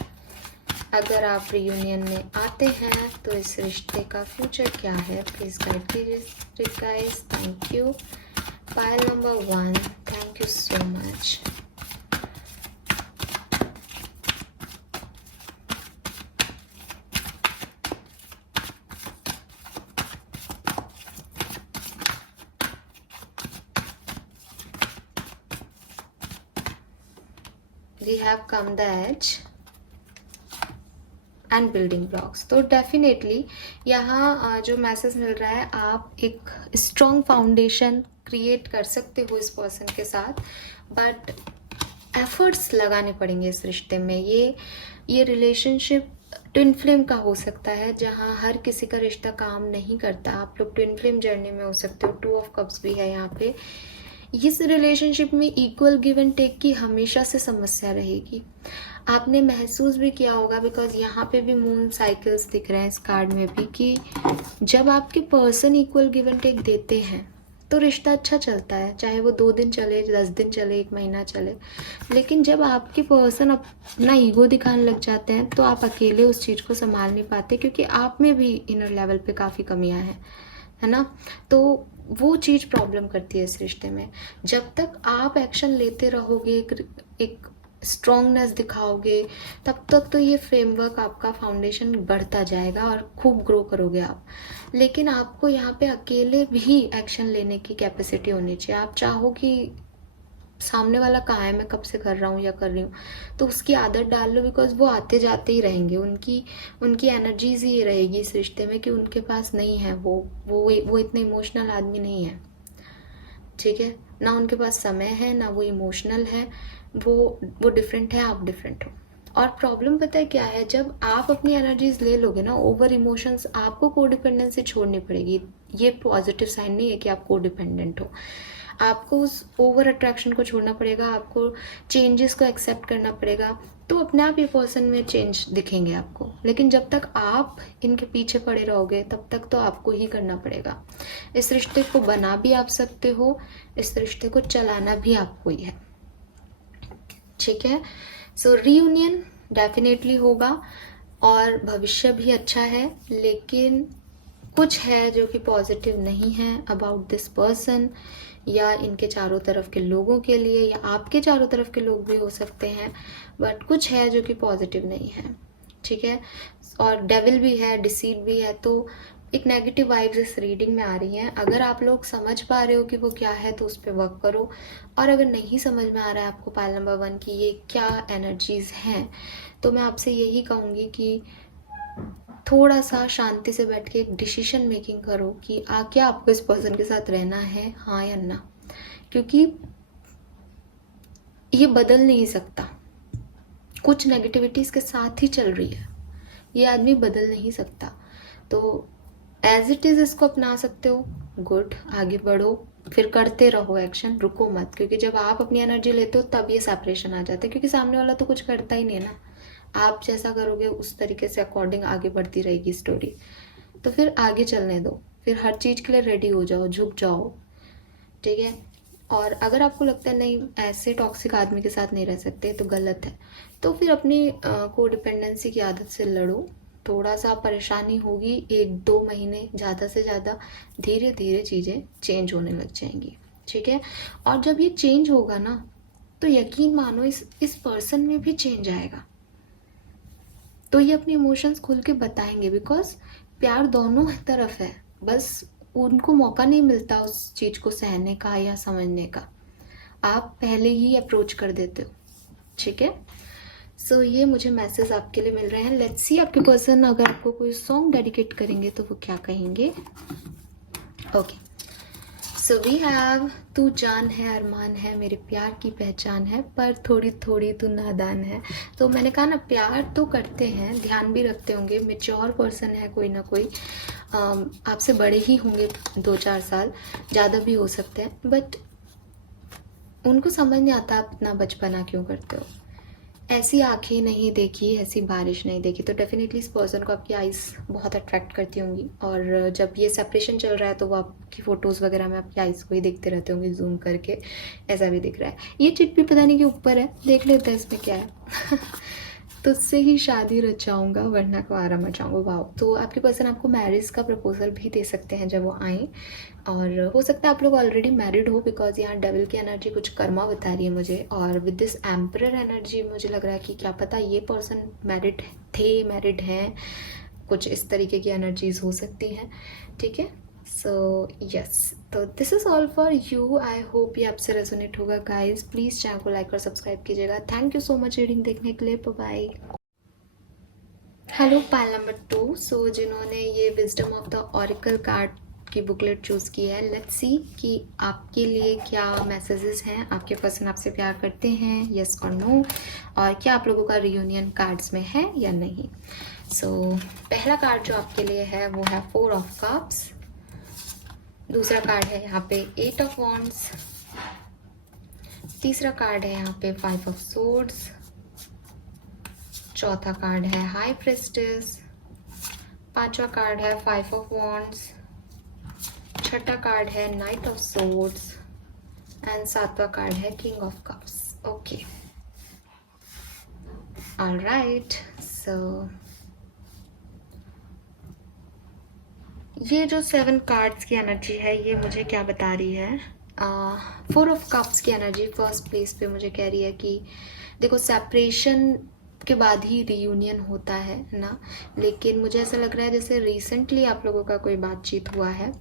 अगर आप रियूनियन में आते हैं, तो इस रिश्ते का फ्यूचर क्या है। प्लीज़ गाइड कीजिए guys. Thank you. Pile number 1, thank you so much. Have come the edge and building blocks. तो डेफिनेटली यहाँ जो मैसेज मिल रहा है, आप एक स्ट्रॉन्ग फाउंडेशन क्रिएट कर सकते हो इस पर्सन के साथ, बट एफर्ट्स लगाने पड़ेंगे इस रिश्ते में। ये रिलेशनशिप ट्विन फ्लेम का हो सकता है, जहाँ हर किसी का रिश्ता काम नहीं करता। आप लोग ट्विन फ्लेम जर्नी में हो सकते हो। 2 ऑफ कप्स भी है यहाँ पे। इस रिलेशनशिप में इक्वल गिव एंड टेक की हमेशा से समस्या रहेगी। आपने महसूस भी किया होगा, बिकॉज यहाँ पे भी मून साइकिल्स दिख रहे हैं इस कार्ड में भी, कि जब आपके person equal give and take देते हैं तो रिश्ता अच्छा चलता है, चाहे वो 2 दिन चले, 10 दिन चले, 1 महीना चले। लेकिन जब आपके पर्सन अपना ईगो दिखाने लग जाते हैं तो आप अकेले उस चीज़ को संभाल नहीं पाते, क्योंकि आप में भी इनर लेवल पे काफ़ी कमियां हैं, है ना। तो वो चीज़ प्रॉब्लम करती है इस रिश्ते में। जब तक आप एक्शन लेते रहोगे, एक स्ट्रॉन्गनेस दिखाओगे, तब तक तो ये फ्रेमवर्क, आपका फाउंडेशन बढ़ता जाएगा और खूब ग्रो करोगे आप। लेकिन आपको यहाँ पे अकेले भी एक्शन लेने की कैपेसिटी होनी चाहिए। आप चाहो कि सामने वाला कहाँ है, मैं कब से कर रहा हूँ या कर रही हूँ, तो उसकी आदत डाल लो, बिकॉज वो आते जाते ही रहेंगे। उनकी एनर्जीज ही रहेगी इस रिश्ते में कि उनके पास नहीं है, वो इतने इमोशनल आदमी नहीं है, ठीक है ना। उनके पास समय है ना वो इमोशनल है, वो डिफरेंट है, आप डिफरेंट हो। और प्रॉब्लम पता है क्या है, जब आप अपनी एनर्जीज ले लोगे ना, ओवर इमोशंस, आपको कोडिपेंडेंसी छोड़नी पड़ेगी। ये पॉजिटिव साइन नहीं है कि आप कोडिपेंडेंट हो। आपको उस ओवर अट्रैक्शन को छोड़ना पड़ेगा, आपको चेंजेस को एक्सेप्ट करना पड़ेगा, तो अपने आप ये पर्सन में चेंज दिखेंगे आपको। लेकिन जब तक आप इनके पीछे पड़े रहोगे, तब तक तो आपको ही करना पड़ेगा। इस रिश्ते को बना भी आप सकते हो, इस रिश्ते को चलाना भी आपको ही है, ठीक है। सो रीयूनियन डेफिनेटली होगा और भविष्य भी अच्छा है, लेकिन कुछ है जो कि पॉजिटिव नहीं है अबाउट दिस पर्सन, या इनके चारों तरफ के लोगों के लिए, या आपके चारों तरफ के लोग भी हो सकते हैं, बट कुछ है जो कि पॉजिटिव नहीं है, ठीक है। और डेविल भी है, डिसीट भी है, तो एक नेगेटिव वाइब्स इस रीडिंग में आ रही हैं। अगर आप लोग समझ पा रहे हो कि वो क्या है तो उस पर वर्क करो, और अगर नहीं समझ में आ रहा है आपको पाइल नंबर 1 की ये क्या एनर्जीज हैं, तो मैं आपसे यही कहूँगी कि थोड़ा सा शांति से बैठ के एक डिसीजन मेकिंग करो कि क्या आपको इस पर्सन के साथ रहना है, हाँ या ना। क्योंकि ये बदल नहीं सकता, कुछ नेगेटिविटी इसके साथ ही चल रही है, ये आदमी बदल नहीं सकता। तो एज इट इज़ इसको अपना सकते हो, गुड, आगे बढ़ो, फिर करते रहो एक्शन, रुको मत। क्योंकि जब आप अपनी एनर्जी लेते हो तब ये सेपरेशन आ जाता है, क्योंकि सामने वाला तो कुछ करता ही नहीं है ना। आप जैसा करोगे उस तरीके से अकॉर्डिंग आगे बढ़ती रहेगी स्टोरी। तो फिर आगे चलने दो, फिर हर चीज़ के लिए रेडी हो जाओ, झुक जाओ, ठीक है। और अगर आपको लगता है नहीं ऐसे टॉक्सिक आदमी के साथ नहीं रह सकते, तो गलत है, तो फिर अपनी कोडिपेंडेंसी की आदत से लड़ो। थोड़ा सा परेशानी होगी, 1-2 महीने, ज़्यादा से ज़्यादा, धीरे धीरे चीज़ें चेंज होने लग जाएंगी, ठीक है। और जब ये चेंज होगा ना, तो यकीन मानो इस पर्सन में भी चेंज आएगा। तो ये अपने इमोशंस खुल के बताएंगे, बिकॉज प्यार दोनों तरफ है, बस उनको मौका नहीं मिलता उस चीज़ को सहने का या समझने का। आप पहले ही अप्रोच कर देते हो, ठीक है। सो ये मुझे मैसेज आपके लिए मिल रहे हैं। लेट्स सी आपके पर्सन अगर आपको कोई सॉन्ग डेडिकेट करेंगे तो वो क्या कहेंगे। ओके, सो वी हैव, तू जान है अरमान है, मेरे प्यार की पहचान है, पर थोड़ी थोड़ी तू नादान है। तो मैंने कहा ना, प्यार तो करते हैं, ध्यान भी रखते होंगे, मेच्योर पर्सन है कोई ना कोई, आपसे बड़े ही होंगे 2-4 साल, ज़्यादा भी हो सकते हैं, बट उनको समझ नहीं आता आप इतना बचपना क्यों करते हो। ऐसी आंखें नहीं देखी, ऐसी बारिश नहीं देखी। तो डेफिनेटली इस पर्सन को आपकी आइज़ बहुत अट्रैक्ट करती होंगी, और जब ये सेपरेशन चल रहा है तो वो आपकी फ़ोटोज़ वगैरह में आपकी आइज़ को ही देखते रहते होंगे जूम करके, ऐसा भी दिख रहा है। ये चिट भी पता नहीं के ऊपर है, देख लेते हैं इसमें क्या है। तुझसे ही शादी रचाऊंगा वरना कुआरा मचाऊंगा। वाह। तो आपके पर्सन आपको मैरिज का प्रपोजल भी दे सकते हैं जब वो आए, और हो सकता है आप लोग ऑलरेडी मैरिड हो, बिकॉज यहाँ डेविल की एनर्जी कुछ कर्मा बता रही है मुझे, और विद दिस एम्परर एनर्जी मुझे लग रहा है कि क्या पता ये पर्सन मैरिड हैं, कुछ इस तरीके की एनर्जीज हो सकती हैं, ठीक है। सो यस, तो this is all for you. I hope ये आपसे रेजोनेट होगा गाइज। प्लीज़ चैनल को लाइक और सब्सक्राइब कीजिएगा। Thank you so much reading देखने के लिए। Bye. Hello pile number 2। So जिन्होंने ये wisdom of the oracle card की बुकलेट चूज़ की है, लेट्स सी कि आपके लिए क्या मैसेजेस हैं। आपके पर्सन आपसे प्यार करते हैं, यस और नो, और क्या आप लोगों का रियूनियन कार्ड्स में है या नहीं। सो पहला कार्ड जो आपके लिए है वो है 4 ऑफ कप्स। दूसरा कार्ड है यहाँ पे 8 ऑफ वॉन्ड्स। तीसरा कार्ड है यहाँ पे 5 ऑफ सोर्ड्स। चौथा कार्ड है हाई प्रेस्टिस। पांचवा कार्ड है 5 ऑफ वॉन्ड्स। छठा कार्ड है नाइट ऑफ सोर्ड्स एंड सातवां कार्ड है king of cups. Okay, alright. So ये जो 7 कार्ड्स की एनर्जी है ये मुझे क्या बता रही है। 4 ऑफ कप्स की एनर्जी फर्स्ट प्लेस पे मुझे कह रही है कि देखो, सेपरेशन के बाद ही रीयूनियन होता है ना, लेकिन मुझे ऐसा लग रहा है जैसे रिसेंटली आप लोगों का कोई बातचीत हुआ है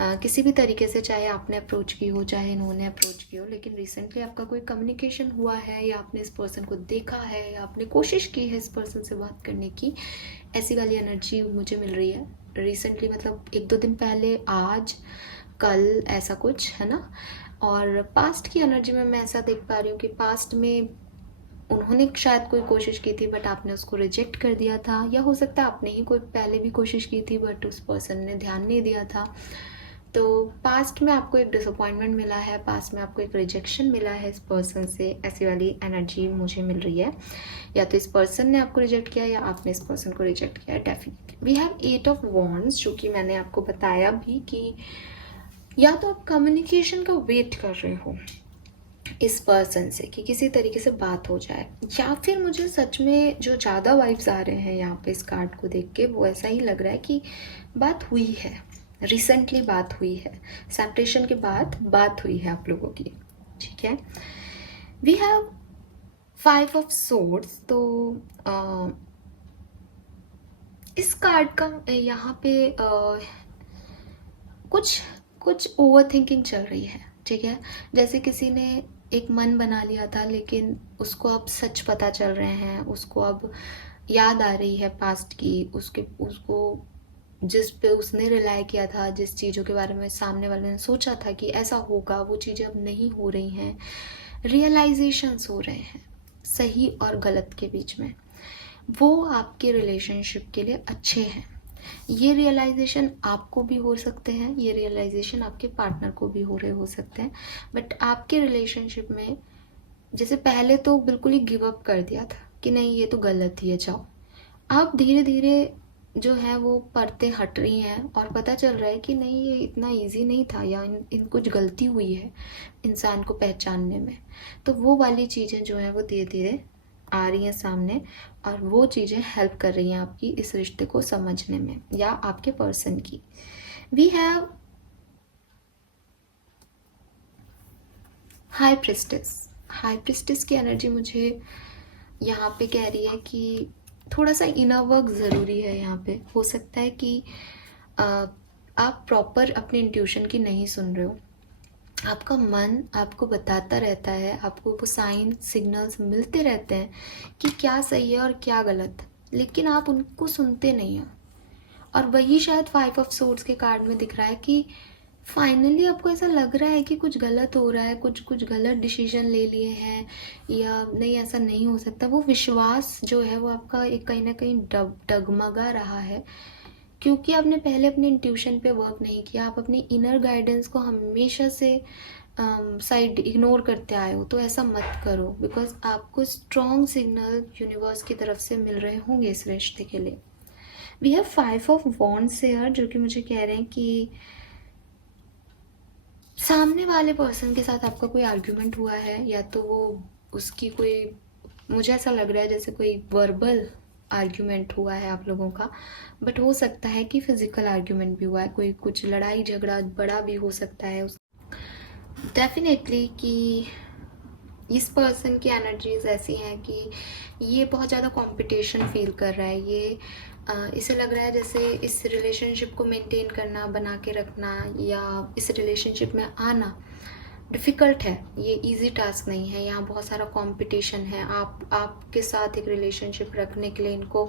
किसी भी तरीके से, चाहे आपने अप्रोच की हो चाहे इन्होंने अप्रोच की हो, लेकिन रिसेंटली आपका कोई कम्युनिकेशन हुआ है या आपने इस पर्सन को देखा है या आपने कोशिश की है इस पर्सन से बात करने की। ऐसी वाली एनर्जी मुझे मिल रही है रिसेंटली, मतलब 1-2 दिन पहले, आज, कल, ऐसा कुछ है ना। और पास्ट की एनर्जी में मैं ऐसा देख पा रही हूँ कि पास्ट में उन्होंने शायद कोई कोशिश की थी बट आपने उसको रिजेक्ट कर दिया था, या हो सकता है आपने ही कोई पहले भी कोशिश की थी बट उस पर्सन ने ध्यान नहीं दिया था। तो पास्ट में आपको एक डिसअपॉइंटमेंट मिला है, पास्ट में आपको एक रिजेक्शन मिला है इस पर्सन से, ऐसी वाली एनर्जी मुझे मिल रही है। या तो इस पर्सन ने आपको रिजेक्ट किया या आपने इस पर्सन को रिजेक्ट किया है। Definitely we have 8 of wands, जो कि मैंने आपको बताया भी कि या तो आप कम्युनिकेशन का वेट कर रहे हो इस पर्सन से कि किसी तरीके से बात हो जाए, या फिर मुझे सच में जो ज़्यादा वाइब्स आ रहे हैं यहाँ पे इस कार्ड को देख के वो ऐसा ही लग रहा है कि बात हुई है, रिसेंटली बात हुई है, सेपरेशन के बाद बात हुई है आप लोगों की। ठीक है, वी हैव 5 ऑफ सोर्ड्स। तो इस कार्ड का यहाँ पे कुछ ओवर थिंकिंग चल रही है। ठीक है, जैसे किसी ने एक मन बना लिया था लेकिन उसको अब सच पता चल रहे हैं, उसको अब याद आ रही है पास्ट की, उसको जिस पे उसने रिलाई किया था, जिस चीज़ों के बारे में सामने वाले ने सोचा था कि ऐसा होगा, वो चीज़ें अब नहीं हो रही हैं। रियलाइजेशंस हो रहे हैं सही और गलत के बीच में, वो आपके रिलेशनशिप के लिए अच्छे हैं। ये रियलाइजेशन आपको भी हो सकते हैं, ये रियलाइजेशन आपके पार्टनर को भी हो सकते हैं। बट आपके रिलेशनशिप में जैसे पहले तो बिल्कुल ही गिव अप कर दिया था कि नहीं ये तो गलत ही है, जाओ। अब धीरे धीरे जो है वो परतें हट रही हैं और पता चल रहा है कि नहीं ये इतना इजी नहीं था, या इन कुछ गलती हुई है इंसान को पहचानने में। तो वो वाली चीज़ें जो है वो धीरे धीरे आ रही हैं सामने, और वो चीज़ें हेल्प कर रही हैं आपकी इस रिश्ते को समझने में या आपके पर्सन की। We have high priestess. High priestess की एनर्जी मुझे यहाँ पे कह रही है कि थोड़ा सा इनर वर्क ज़रूरी है यहाँ पे। हो सकता है कि आप प्रॉपर अपनी इंट्यूशन की नहीं सुन रहे हो, आपका मन आपको बताता रहता है, आपको वो साइन सिग्नल्स मिलते रहते हैं कि क्या सही है और क्या गलत, लेकिन आप उनको सुनते नहीं हो। और वही शायद 5 ऑफ सोर्ड्स के कार्ड में दिख रहा है कि फाइनली आपको ऐसा लग रहा है कि कुछ गलत हो रहा है, कुछ गलत डिसीजन ले लिए हैं, या नहीं ऐसा नहीं हो सकता। वो विश्वास जो है वो आपका एक कहीं ना कहीं डगमगा रहा है, क्योंकि आपने पहले अपने इंट्यूशन पे वर्क नहीं किया। आप अपनी इनर गाइडेंस को हमेशा से साइड इग्नोर करते आए हो। तो ऐसा मत करो, बिकॉज आपको स्ट्रॉन्ग सिग्नल यूनिवर्स की तरफ से मिल रहे होंगे इस रिश्ते के लिए। We have 5 of wands here, जो कि मुझे कह रहे हैं कि सामने वाले पर्सन के साथ आपका कोई आर्ग्यूमेंट हुआ है, या तो वो उसकी कोई, मुझे ऐसा लग रहा है जैसे कोई वर्बल आर्ग्यूमेंट हुआ है आप लोगों का, बट हो सकता है कि फिजिकल आर्ग्यूमेंट भी हुआ है, कोई कुछ लड़ाई झगड़ा बड़ा भी हो सकता है। डेफिनेटली कि इस पर्सन की एनर्जीज ऐसी हैं कि ये बहुत ज़्यादा कंपटीशन फील कर रहा है। ये इसे लग रहा है जैसे इस रिलेशनशिप को मेंटेन करना, बना के रखना या इस रिलेशनशिप में आना डिफ़िकल्ट है। ये इजी टास्क नहीं है। यहाँ बहुत सारा कंपटीशन है। आपके साथ एक रिलेशनशिप रखने के लिए इनको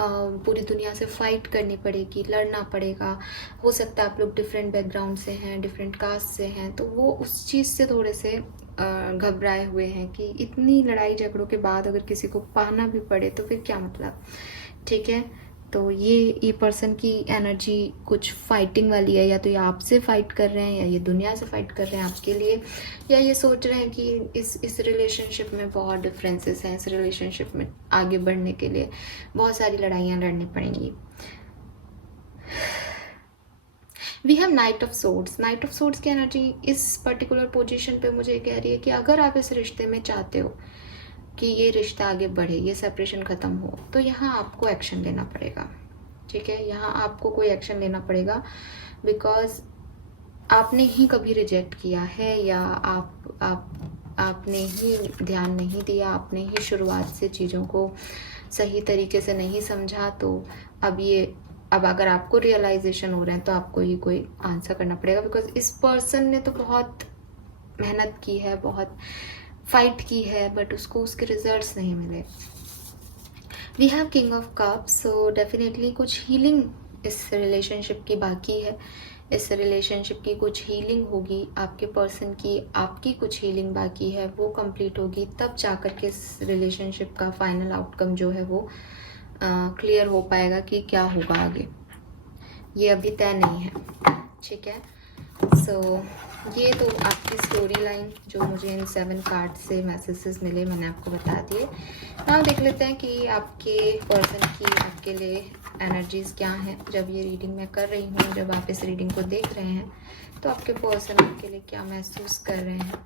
पूरी दुनिया से फाइट करनी पड़ेगी, लड़ना पड़ेगा। हो सकता है आप लोग डिफरेंट बैकग्राउंड से हैं, डिफरेंट कास्ट से हैं, तो वो उस चीज़ से थोड़े से घबराए हुए हैं कि इतनी लड़ाई झगड़ों के बाद अगर किसी को पाना भी पड़े तो फिर क्या मतलब। ठीक है, तो ये पर्सन की एनर्जी कुछ फाइटिंग वाली है। या तो ये आपसे फाइट कर रहे हैं या ये दुनिया से फाइट कर रहे हैं आपके लिए, या ये सोच रहे हैं कि इस रिलेशनशिप में बहुत डिफरेंसेस हैं। इस रिलेशनशिप में आगे बढ़ने के लिए बहुत सारी लड़ाइयाँ लड़नी पड़ेंगी। We have knight of swords. Knight of swords की एनर्जी इस पर्टिकुलर पोजीशन पे मुझे कह रही है कि अगर आप इस रिश्ते में चाहते हो कि ये रिश्ता आगे बढ़े, ये सेपरेशन ख़त्म हो, तो यहाँ आपको एक्शन लेना पड़ेगा। ठीक है, यहाँ आपको कोई एक्शन लेना पड़ेगा बिकॉज आपने ही कभी रिजेक्ट किया है या आपने ही ध्यान नहीं दिया, आपने ही शुरुआत से चीज़ों को सही तरीके से नहीं समझा। तो अब अगर आपको रियलाइजेशन हो रहा है तो आपको ही कोई आंसर करना पड़ेगा बिकॉज इस पर्सन ने तो बहुत मेहनत की है, बहुत फाइट की है, बट उसको उसके रिजल्ट्स नहीं मिले। We have king of cups, so definitely कुछ हीलिंग इस रिलेशनशिप की बाकी है। इस रिलेशनशिप की कुछ हीलिंग होगी, आपके पर्सन की आपकी कुछ हीलिंग बाकी है, वो कंप्लीट होगी, तब जाकर के इस रिलेशनशिप का फाइनल आउटकम जो है वो क्लियर हो पाएगा कि क्या होगा आगे। ये अभी तय नहीं है। ठीक है, सो ये तो आपकी स्टोरी लाइन जो मुझे इन 7 कार्ड से मैसेजेस मिले मैंने आपको बता दिए। नाउ देख लेते हैं कि आपके पर्सन की आपके लिए एनर्जीज़ क्या हैं। जब ये रीडिंग मैं कर रही हूँ, जब आप इस रीडिंग को देख रहे हैं, तो आपके पर्सन आपके लिए क्या महसूस कर रहे हैं,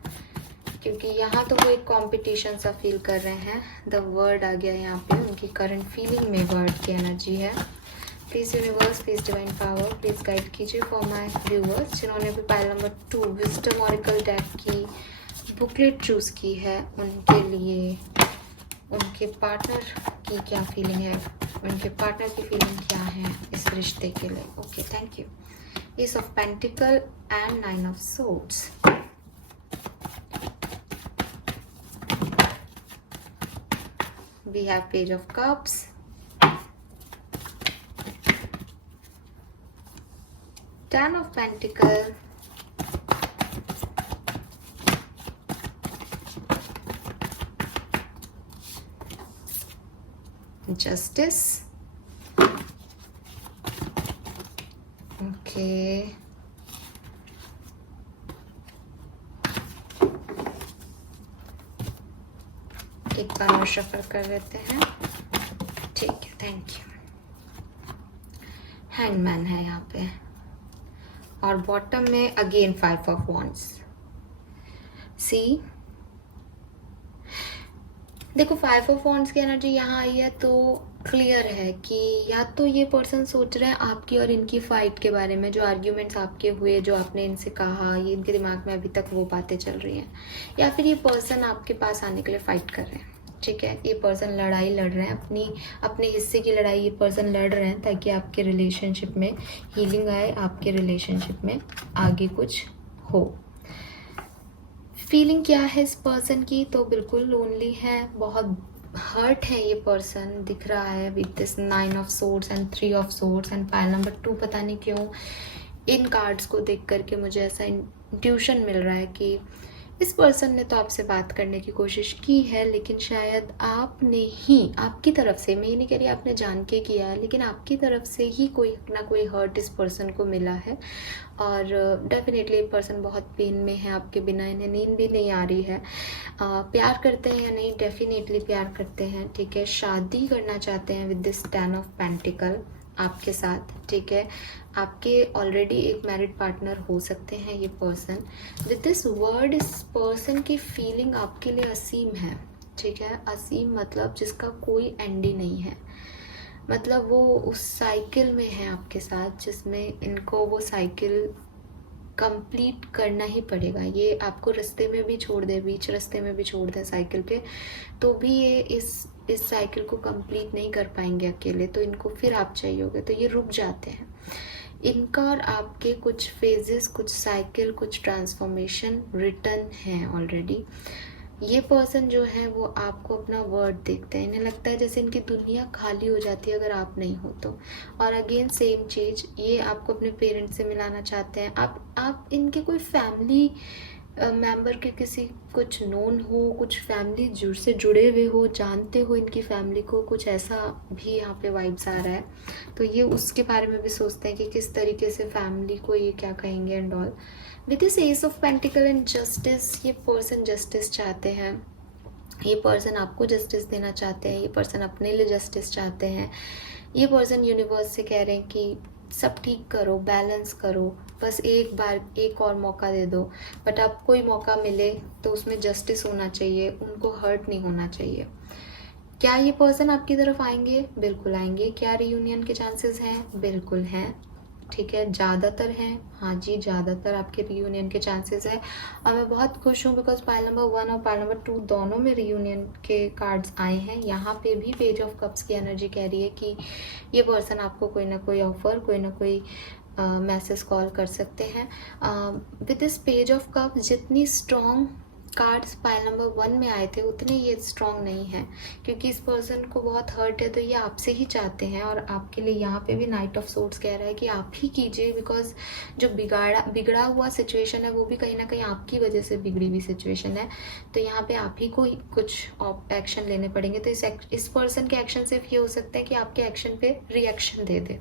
क्योंकि यहाँ तो वो एक कॉम्पिटिशन सा फील कर रहे हैं। द वर्ड आ गया यहाँ पे, उनकी करंट फीलिंग में वर्ड की एनर्जी है। Please universe, please divine power, please guide कीजिए फॉर माय व्यूअर्स जिन्होंने भी pile number 2 wisdom oracle deck की बुकलेट चूज़ की है, उनके लिए उनके पार्टनर की क्या फीलिंग है, उनके पार्टनर की फीलिंग क्या है इस रिश्ते के लिए। Okay, thank you. S of pentacle and 9 of swords. We have Page of Cups, Ten of Pentacles, Justice, okay, एक बार और शफल कर लेते हैं। ठीक है, थैंक यू। हैंगमैन है यहाँ पे और बॉटम में अगेन 5 ऑफ वॉन्ड्स। सी, देखो 5 ऑफ वॉन्ड्स की एनर्जी यहाँ आई है तो क्लियर है कि या तो ये पर्सन सोच रहे हैं आपकी और इनकी फाइट के बारे में, जो आर्ग्यूमेंट्स आपके हुए, जो आपने इनसे कहा, ये इनके दिमाग में अभी तक वो बातें चल रही हैं, या फिर ये पर्सन आपके पास आने के लिए फाइट कर रहे हैं। ठीक है, ये पर्सन लड़ाई लड़ रहे हैं, अपने हिस्से की लड़ाई ये पर्सन लड़ रहे हैं ताकि आपके रिलेशनशिप में हीलिंग आए, आपके रिलेशनशिप में आगे कुछ हो। फीलिंग क्या है इस पर्सन की, तो बिल्कुल लोनली है, बहुत हर्ट है ये पर्सन, दिख रहा है with this 9 of swords and 3 of swords and pile number 2। पता नहीं क्यों इन कार्ड्स को देख करके मुझे ऐसा इंट्यूशन मिल रहा है कि इस पर्सन ने तो आपसे बात करने की कोशिश की है, लेकिन शायद आपने ही, आपकी तरफ से, मैं ये नहीं कह रही आपने जान के किया है, लेकिन आपकी तरफ से ही कोई ना कोई हर्ट इस पर्सन को मिला है। और डेफिनेटली ये पर्सन बहुत पेन में है, आपके बिना इन्हें नींद भी नहीं आ रही है। प्यार करते हैं या नहीं, डेफिनेटली प्यार करते हैं। ठीक है, शादी करना चाहते हैं विद दिस 10 ऑफ पेंटिकल आपके साथ। ठीक है, आपके ऑलरेडी एक मैरिड पार्टनर हो सकते हैं ये पर्सन। विद दिस वर्ड इस पर्सन की फीलिंग आपके लिए असीम है। ठीक है, असीम मतलब जिसका कोई एंड ही नहीं है, मतलब वो उस साइकिल में है आपके साथ जिसमें इनको वो साइकिल कंप्लीट करना ही पड़ेगा। ये आपको रास्ते में भी छोड़ दे, बीच रास्ते में भी छोड़ दे साइकिल के, तो भी ये इस साइकिल को कंप्लीट नहीं कर पाएंगे अकेले, तो इनको फिर आप चाहिए होगे, तो ये रुक जाते हैं। इनका और आपके कुछ फेजेस, कुछ साइकिल, कुछ ट्रांसफॉर्मेशन रिटर्न हैं ऑलरेडी। ये पर्सन जो है वो आपको अपना वर्ड देखते हैं, इन्हें लगता है जैसे इनकी दुनिया खाली हो जाती है अगर आप नहीं हो तो। और अगेन सेम चीज़, ये आपको अपने पेरेंट्स से मिलाना चाहते हैं। आप इनके कोई फैमिली मेंबर के किसी कुछ नोन हो, कुछ फैमिली से जुड़े हुए हो, जानते हो इनकी फैमिली को, कुछ ऐसा भी यहाँ पे वाइब्स आ रहा है। तो ये उसके बारे में भी सोचते हैं कि किस तरीके से फैमिली को ये क्या कहेंगे and all. With this S of pentacle and justice, ये पर्सन जस्टिस चाहते हैं, ये पर्सन आपको जस्टिस देना चाहते हैं, ये पर्सन अपने लिए जस्टिस चाहते हैं। ये पर्सन यूनिवर्स से कह रहे हैं कि सब ठीक करो, बैलेंस करो, बस एक बार एक और मौका दे दो। बट अब कोई मौका मिले तो उसमें जस्टिस होना चाहिए, उनको हर्ट नहीं होना चाहिए। क्या ये पर्सन आपकी तरफ आएंगे? बिल्कुल आएंगे। क्या रियूनियन के चांसेस हैं? बिल्कुल हैं। ठीक है, ज़्यादातर हैं, हाँ जी, ज़्यादातर आपके रियूनियन के चांसेस है। और मैं बहुत खुश हूँ बिकॉज पाइल नंबर 1 और पाइल नंबर 2 दोनों में रियूनियन के कार्ड्स आए हैं। यहाँ पे भी पेज ऑफ कप्स की एनर्जी कह रही है कि ये पर्सन आपको कोई ना कोई ऑफर, कोई ना कोई मैसेज कॉल कर सकते हैं। With this page of cups, जितनी स्ट्रॉन्ग कार्ड्स पाइल नंबर 1 में आए थे उतने ये स्ट्रॉन्ग नहीं है, क्योंकि इस पर्सन को बहुत हर्ट है, तो ये आपसे ही चाहते हैं। और आपके लिए यहाँ पे भी नाइट ऑफ सोर्ड्स कह रहा है कि आप ही कीजिए, बिकॉज जो बिगड़ा हुआ सिचुएशन है वो भी कहीं ना कहीं आपकी वजह से बिगड़ी हुई सिचुएशन है। तो यहाँ पे आप ही को कुछ एक्शन लेने पड़ेंगे। तो इस पर्सन के एक्शन सिर्फ ये हो सकते हैं कि आपके एक्शन पे रिएक्शन दे दे।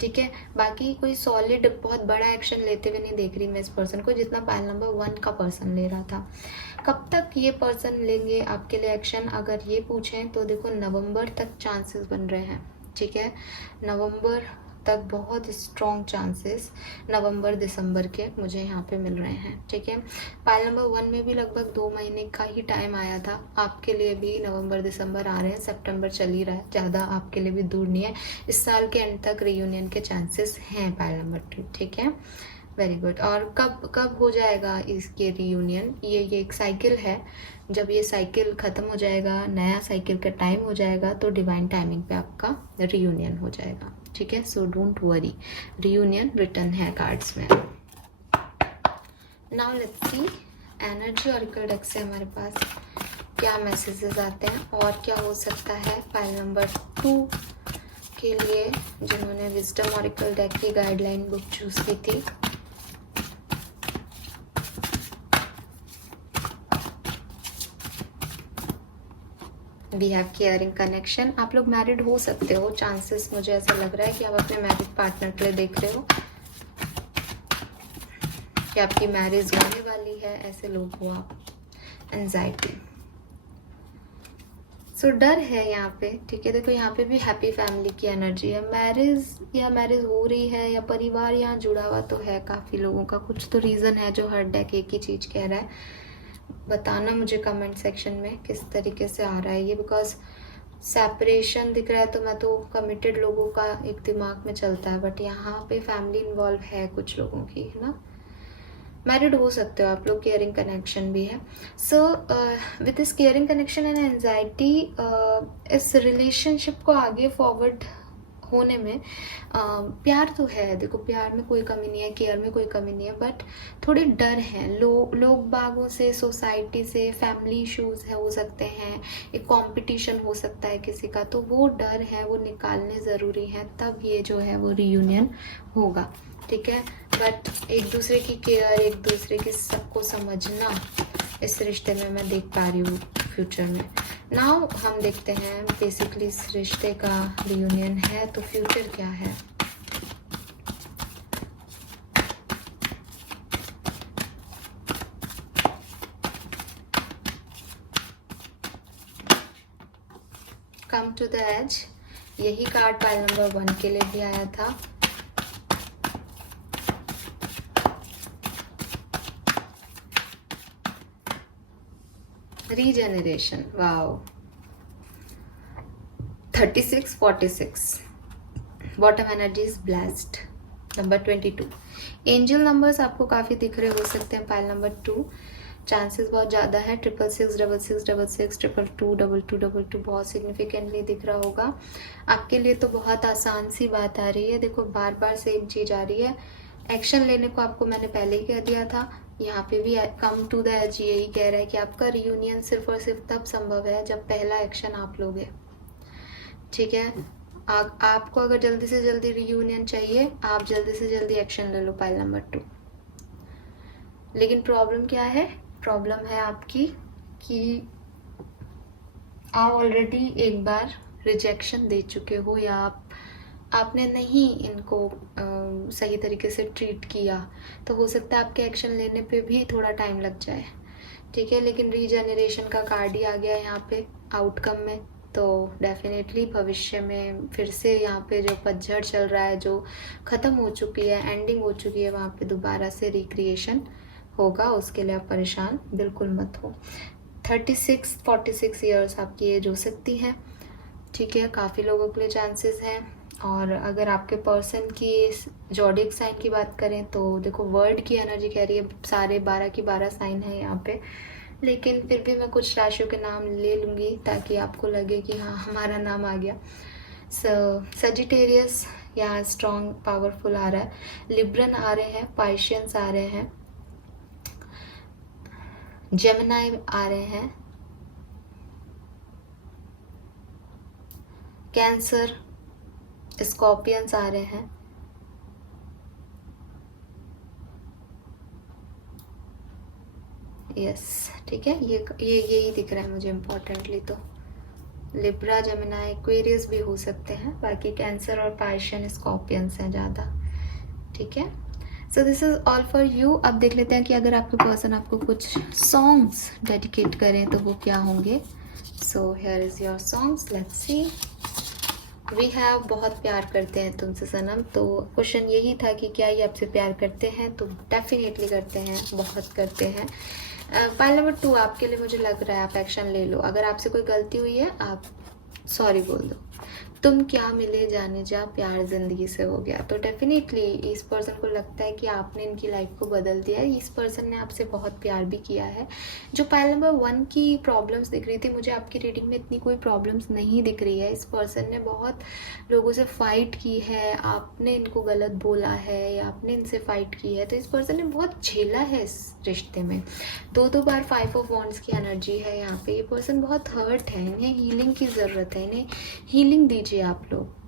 ठीक है, बाकी कोई सॉलिड बहुत बड़ा एक्शन लेते हुए नहीं देख रही मैं इस पर्सन को, जितना पाइल नंबर 1 का पर्सन ले रहा था। कब तक ये पर्सन लेंगे आपके लिए एक्शन, अगर ये पूछें तो देखो नवंबर तक चांसेस बन रहे हैं। ठीक है, नवंबर तक बहुत स्ट्रॉन्ग चांसेस नवंबर दिसंबर के मुझे यहाँ पे मिल रहे हैं। ठीक है, पाइल नंबर 1 में भी लगभग 2 महीने का ही टाइम आया था, आपके लिए भी नवंबर दिसंबर आ रहे हैं, सितंबर चल ही रहा है, ज़्यादा आपके लिए भी दूर नहीं है। इस साल के एंड तक रियूनियन के चांसेस हैं पाइल नंबर 2। ठीक है, वेरी गुड। और कब हो जाएगा इसके रियूनियन? ये एक साइकिल है, जब ये साइकिल ख़त्म हो जाएगा, नया साइकिल का टाइम हो जाएगा, तो डिवाइन टाइमिंग पे आपका रियूनियन हो जाएगा। ठीक है, so don't worry, reunion return है कार्ड्स में। Now let's see energy oracle deck से हमारे पास क्या मैसेजेस आते हैं और क्या हो सकता है पाइल नंबर 2 के लिए, जिन्होंने विजडम ऑरिकल डेक की गाइडलाइन बुक चूज की थी। We have caring connection. आप लोग मैरिड हो सकते हो, चांसेस मुझे ऐसा लग रहा है कि आप अपने मैरिड पार्टनर के लिए देख रहे हो कि आपकी मैरिज होने वाली है, ऐसे लोग हो आप। एंजाइटी, सो डर है यहाँ पे। ठीक है, देखो यहाँ पे भी हैप्पी फैमिली की एनर्जी है। मैरिज हो रही है या परिवार यहाँ जुड़ा हुआ तो है काफ़ी लोगों का, कुछ तो रीज़न है जो हर डेक एक ही चीज़ कह रहा है। बताना मुझे कमेंट सेक्शन में किस तरीके से आ रहा है ये, बिकॉज सेपरेशन दिख रहा है तो मैं तो कमिटेड लोगों का एक दिमाग में चलता है, बट यहाँ पे फैमिली इन्वॉल्व है कुछ लोगों की, है ना। मैरिड हो सकते हो आप लोग, केयरिंग कनेक्शन भी है। So with this caring connection and anxiety, इस रिलेशनशिप को आगे फॉरवर्ड होने में प्यार तो है, देखो प्यार में कोई कमी नहीं है, केयर में कोई कमी नहीं है, बट थोड़े डर हैं लोग बागों से, सोसाइटी से, फैमिली इश्यूज है हो सकते हैं, एक कंपटीशन हो सकता है किसी का, तो वो डर है, वो निकालने ज़रूरी है, तब ये जो है वो रियूनियन होगा। ठीक है, बट एक दूसरे की केयर, एक दूसरे की सबको समझना इस रिश्ते में मैं देख पा रही हूँ फ्यूचर में। नाउ हम देखते हैं बेसिकली इस रिश्ते का रियूनियन है तो फ्यूचर क्या है। कम टू द एज, यही कार्ड पाइल नंबर 1 के लिए भी आया था। Regeneration, wow, 36 46, bottom energy is blessed. Number 22। Angel numbers आपको काफ़ी दिख रहे हो सकते हैं पाइल नंबर 2। चांसेस बहुत ज़्यादा है। 666, 222, 2222 बहुत सिग्निफिकेंटली दिख रहा होगा आपके लिए। तो बहुत आसान सी बात आ रही है। देखो बार बार सेम चीज़ आ रही है। एक्शन लेने को आपको मैंने पहले ही कह दिया था। यहाँ पे भी कम टू द एज यही कह रहा है कि आपका रियूनियन सिर्फ और सिर्फ तब संभव है जब पहला एक्शन आप लोगे। ठीक है, आपको अगर जल्दी से जल्दी रियूनियन चाहिए, आप जल्दी से जल्दी एक्शन ले लो पाइल नंबर 2। लेकिन प्रॉब्लम क्या है? प्रॉब्लम है आपकी कि आप ऑलरेडी एक बार रिजेक्शन दे चुके हो, या आपने नहीं इनको सही तरीके से ट्रीट किया। तो हो सकता है आपके एक्शन लेने पे भी थोड़ा टाइम लग जाए। ठीक है, लेकिन रीजनरेशन का कार्ड ही आ गया यहाँ पे आउटकम में। तो डेफिनेटली भविष्य में फिर से यहाँ पे जो पतझड़ चल रहा है, जो ख़त्म हो चुकी है, एंडिंग हो चुकी है, वहाँ पे दोबारा से रिक्रिएशन होगा। उसके लिए आप परेशान बिल्कुल मत हो। 46 ईयर्स आपकी एज हो सकती है। ठीक है, काफ़ी लोगों के लिए चांसेस हैं। और अगर आपके पर्सन की जॉडिक साइन की बात करें तो देखो वर्ड की एनर्जी कह रही है सारे 12 की 12 साइन है यहाँ पे। लेकिन फिर भी मैं कुछ राशियों के नाम ले लूँगी ताकि आपको लगे कि हाँ हमारा नाम आ गया। सजिटेरियस यहाँ स्ट्रॉन्ग पावरफुल आ रहा है। लिब्रन आ रहे हैं, पाइशियंस आ रहे हैं, जेमिनाई आ रहे हैं, कैंसर, स्कॉर्पियंस आ रहे हैं, यस। ठीक है, ये यही दिख रहा है मुझे इम्पोर्टेंटली। तो लिब्रा, जेमिनाई, एक्वेरियस भी हो सकते हैं। बाकी कैंसर और पाइशियन, स्कॉर्पियंस हैं ज़्यादा। ठीक है, so this is all for you. अब देख लेते हैं कि अगर आपके पर्सन आपको कुछ सॉन्ग्स डेडिकेट करें तो वो क्या होंगे। So here is your songs, let's see. We have बहुत प्यार करते हैं तुमसे सनम। तो क्वेश्चन यही था कि क्या ये आपसे प्यार करते हैं? तो डेफिनेटली करते हैं, बहुत करते हैं। पाइल नंबर 2 आपके लिए मुझे लग रहा है आप एक्शन ले लो। अगर आपसे कोई गलती हुई है आप सॉरी बोल दो। तुम क्या मिले जाने जा, प्यार जिंदगी से हो गया। तो डेफिनेटली इस पर्सन को लगता है कि आपने इनकी लाइफ को बदल दिया है। इस पर्सन ने आपसे बहुत प्यार भी किया है। जो पाइल नंबर 1 की प्रॉब्लम्स दिख रही थी, मुझे आपकी रीडिंग में इतनी कोई प्रॉब्लम्स नहीं दिख रही है। इस पर्सन ने बहुत लोगों से फाइट की है, आपने इनको गलत बोला है या आपने इनसे फाइट की है। तो इस पर्सन ने बहुत झेला है इस रिश्ते में। 2 बार 5 ऑफ वॉन्ड्स की एनर्जी है यहाँ पे। ये पर्सन बहुत हर्ट है, इन्हें हीलिंग की ज़रूरत है। इन्हें हीलिंग दीजिए आप लोग।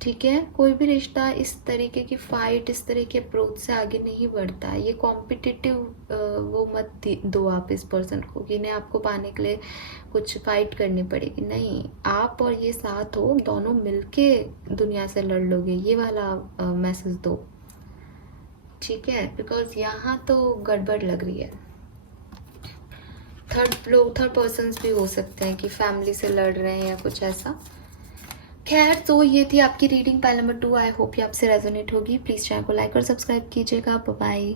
ठीक है, कोई भी रिश्ता इस तरीके की फाइट, इस तरह के अप्रोच से आगे नहीं बढ़ता। ये कॉम्पिटिटिव वो मत दो आप इस पर्सन को कि इन्हें आपको पाने के लिए कुछ फाइट करनी पड़ेगी। नहीं, आप और ये साथ हो, दोनों मिलके दुनिया से लड़ लोगे, ये वाला मैसेज दो। ठीक है, बिकॉज यहाँ तो गड़बड़ लग रही है। थर्ड पर्सन भी हो सकते हैं कि फैमिली से लड़ रहे हैं या कुछ ऐसा। खैर, तो ये थी आपकी reading pile number 2। I hope ये आपसे रेजोनेट होगी। प्लीज़ चैनल को लाइक और सब्सक्राइब कीजिएगा। Bye bye.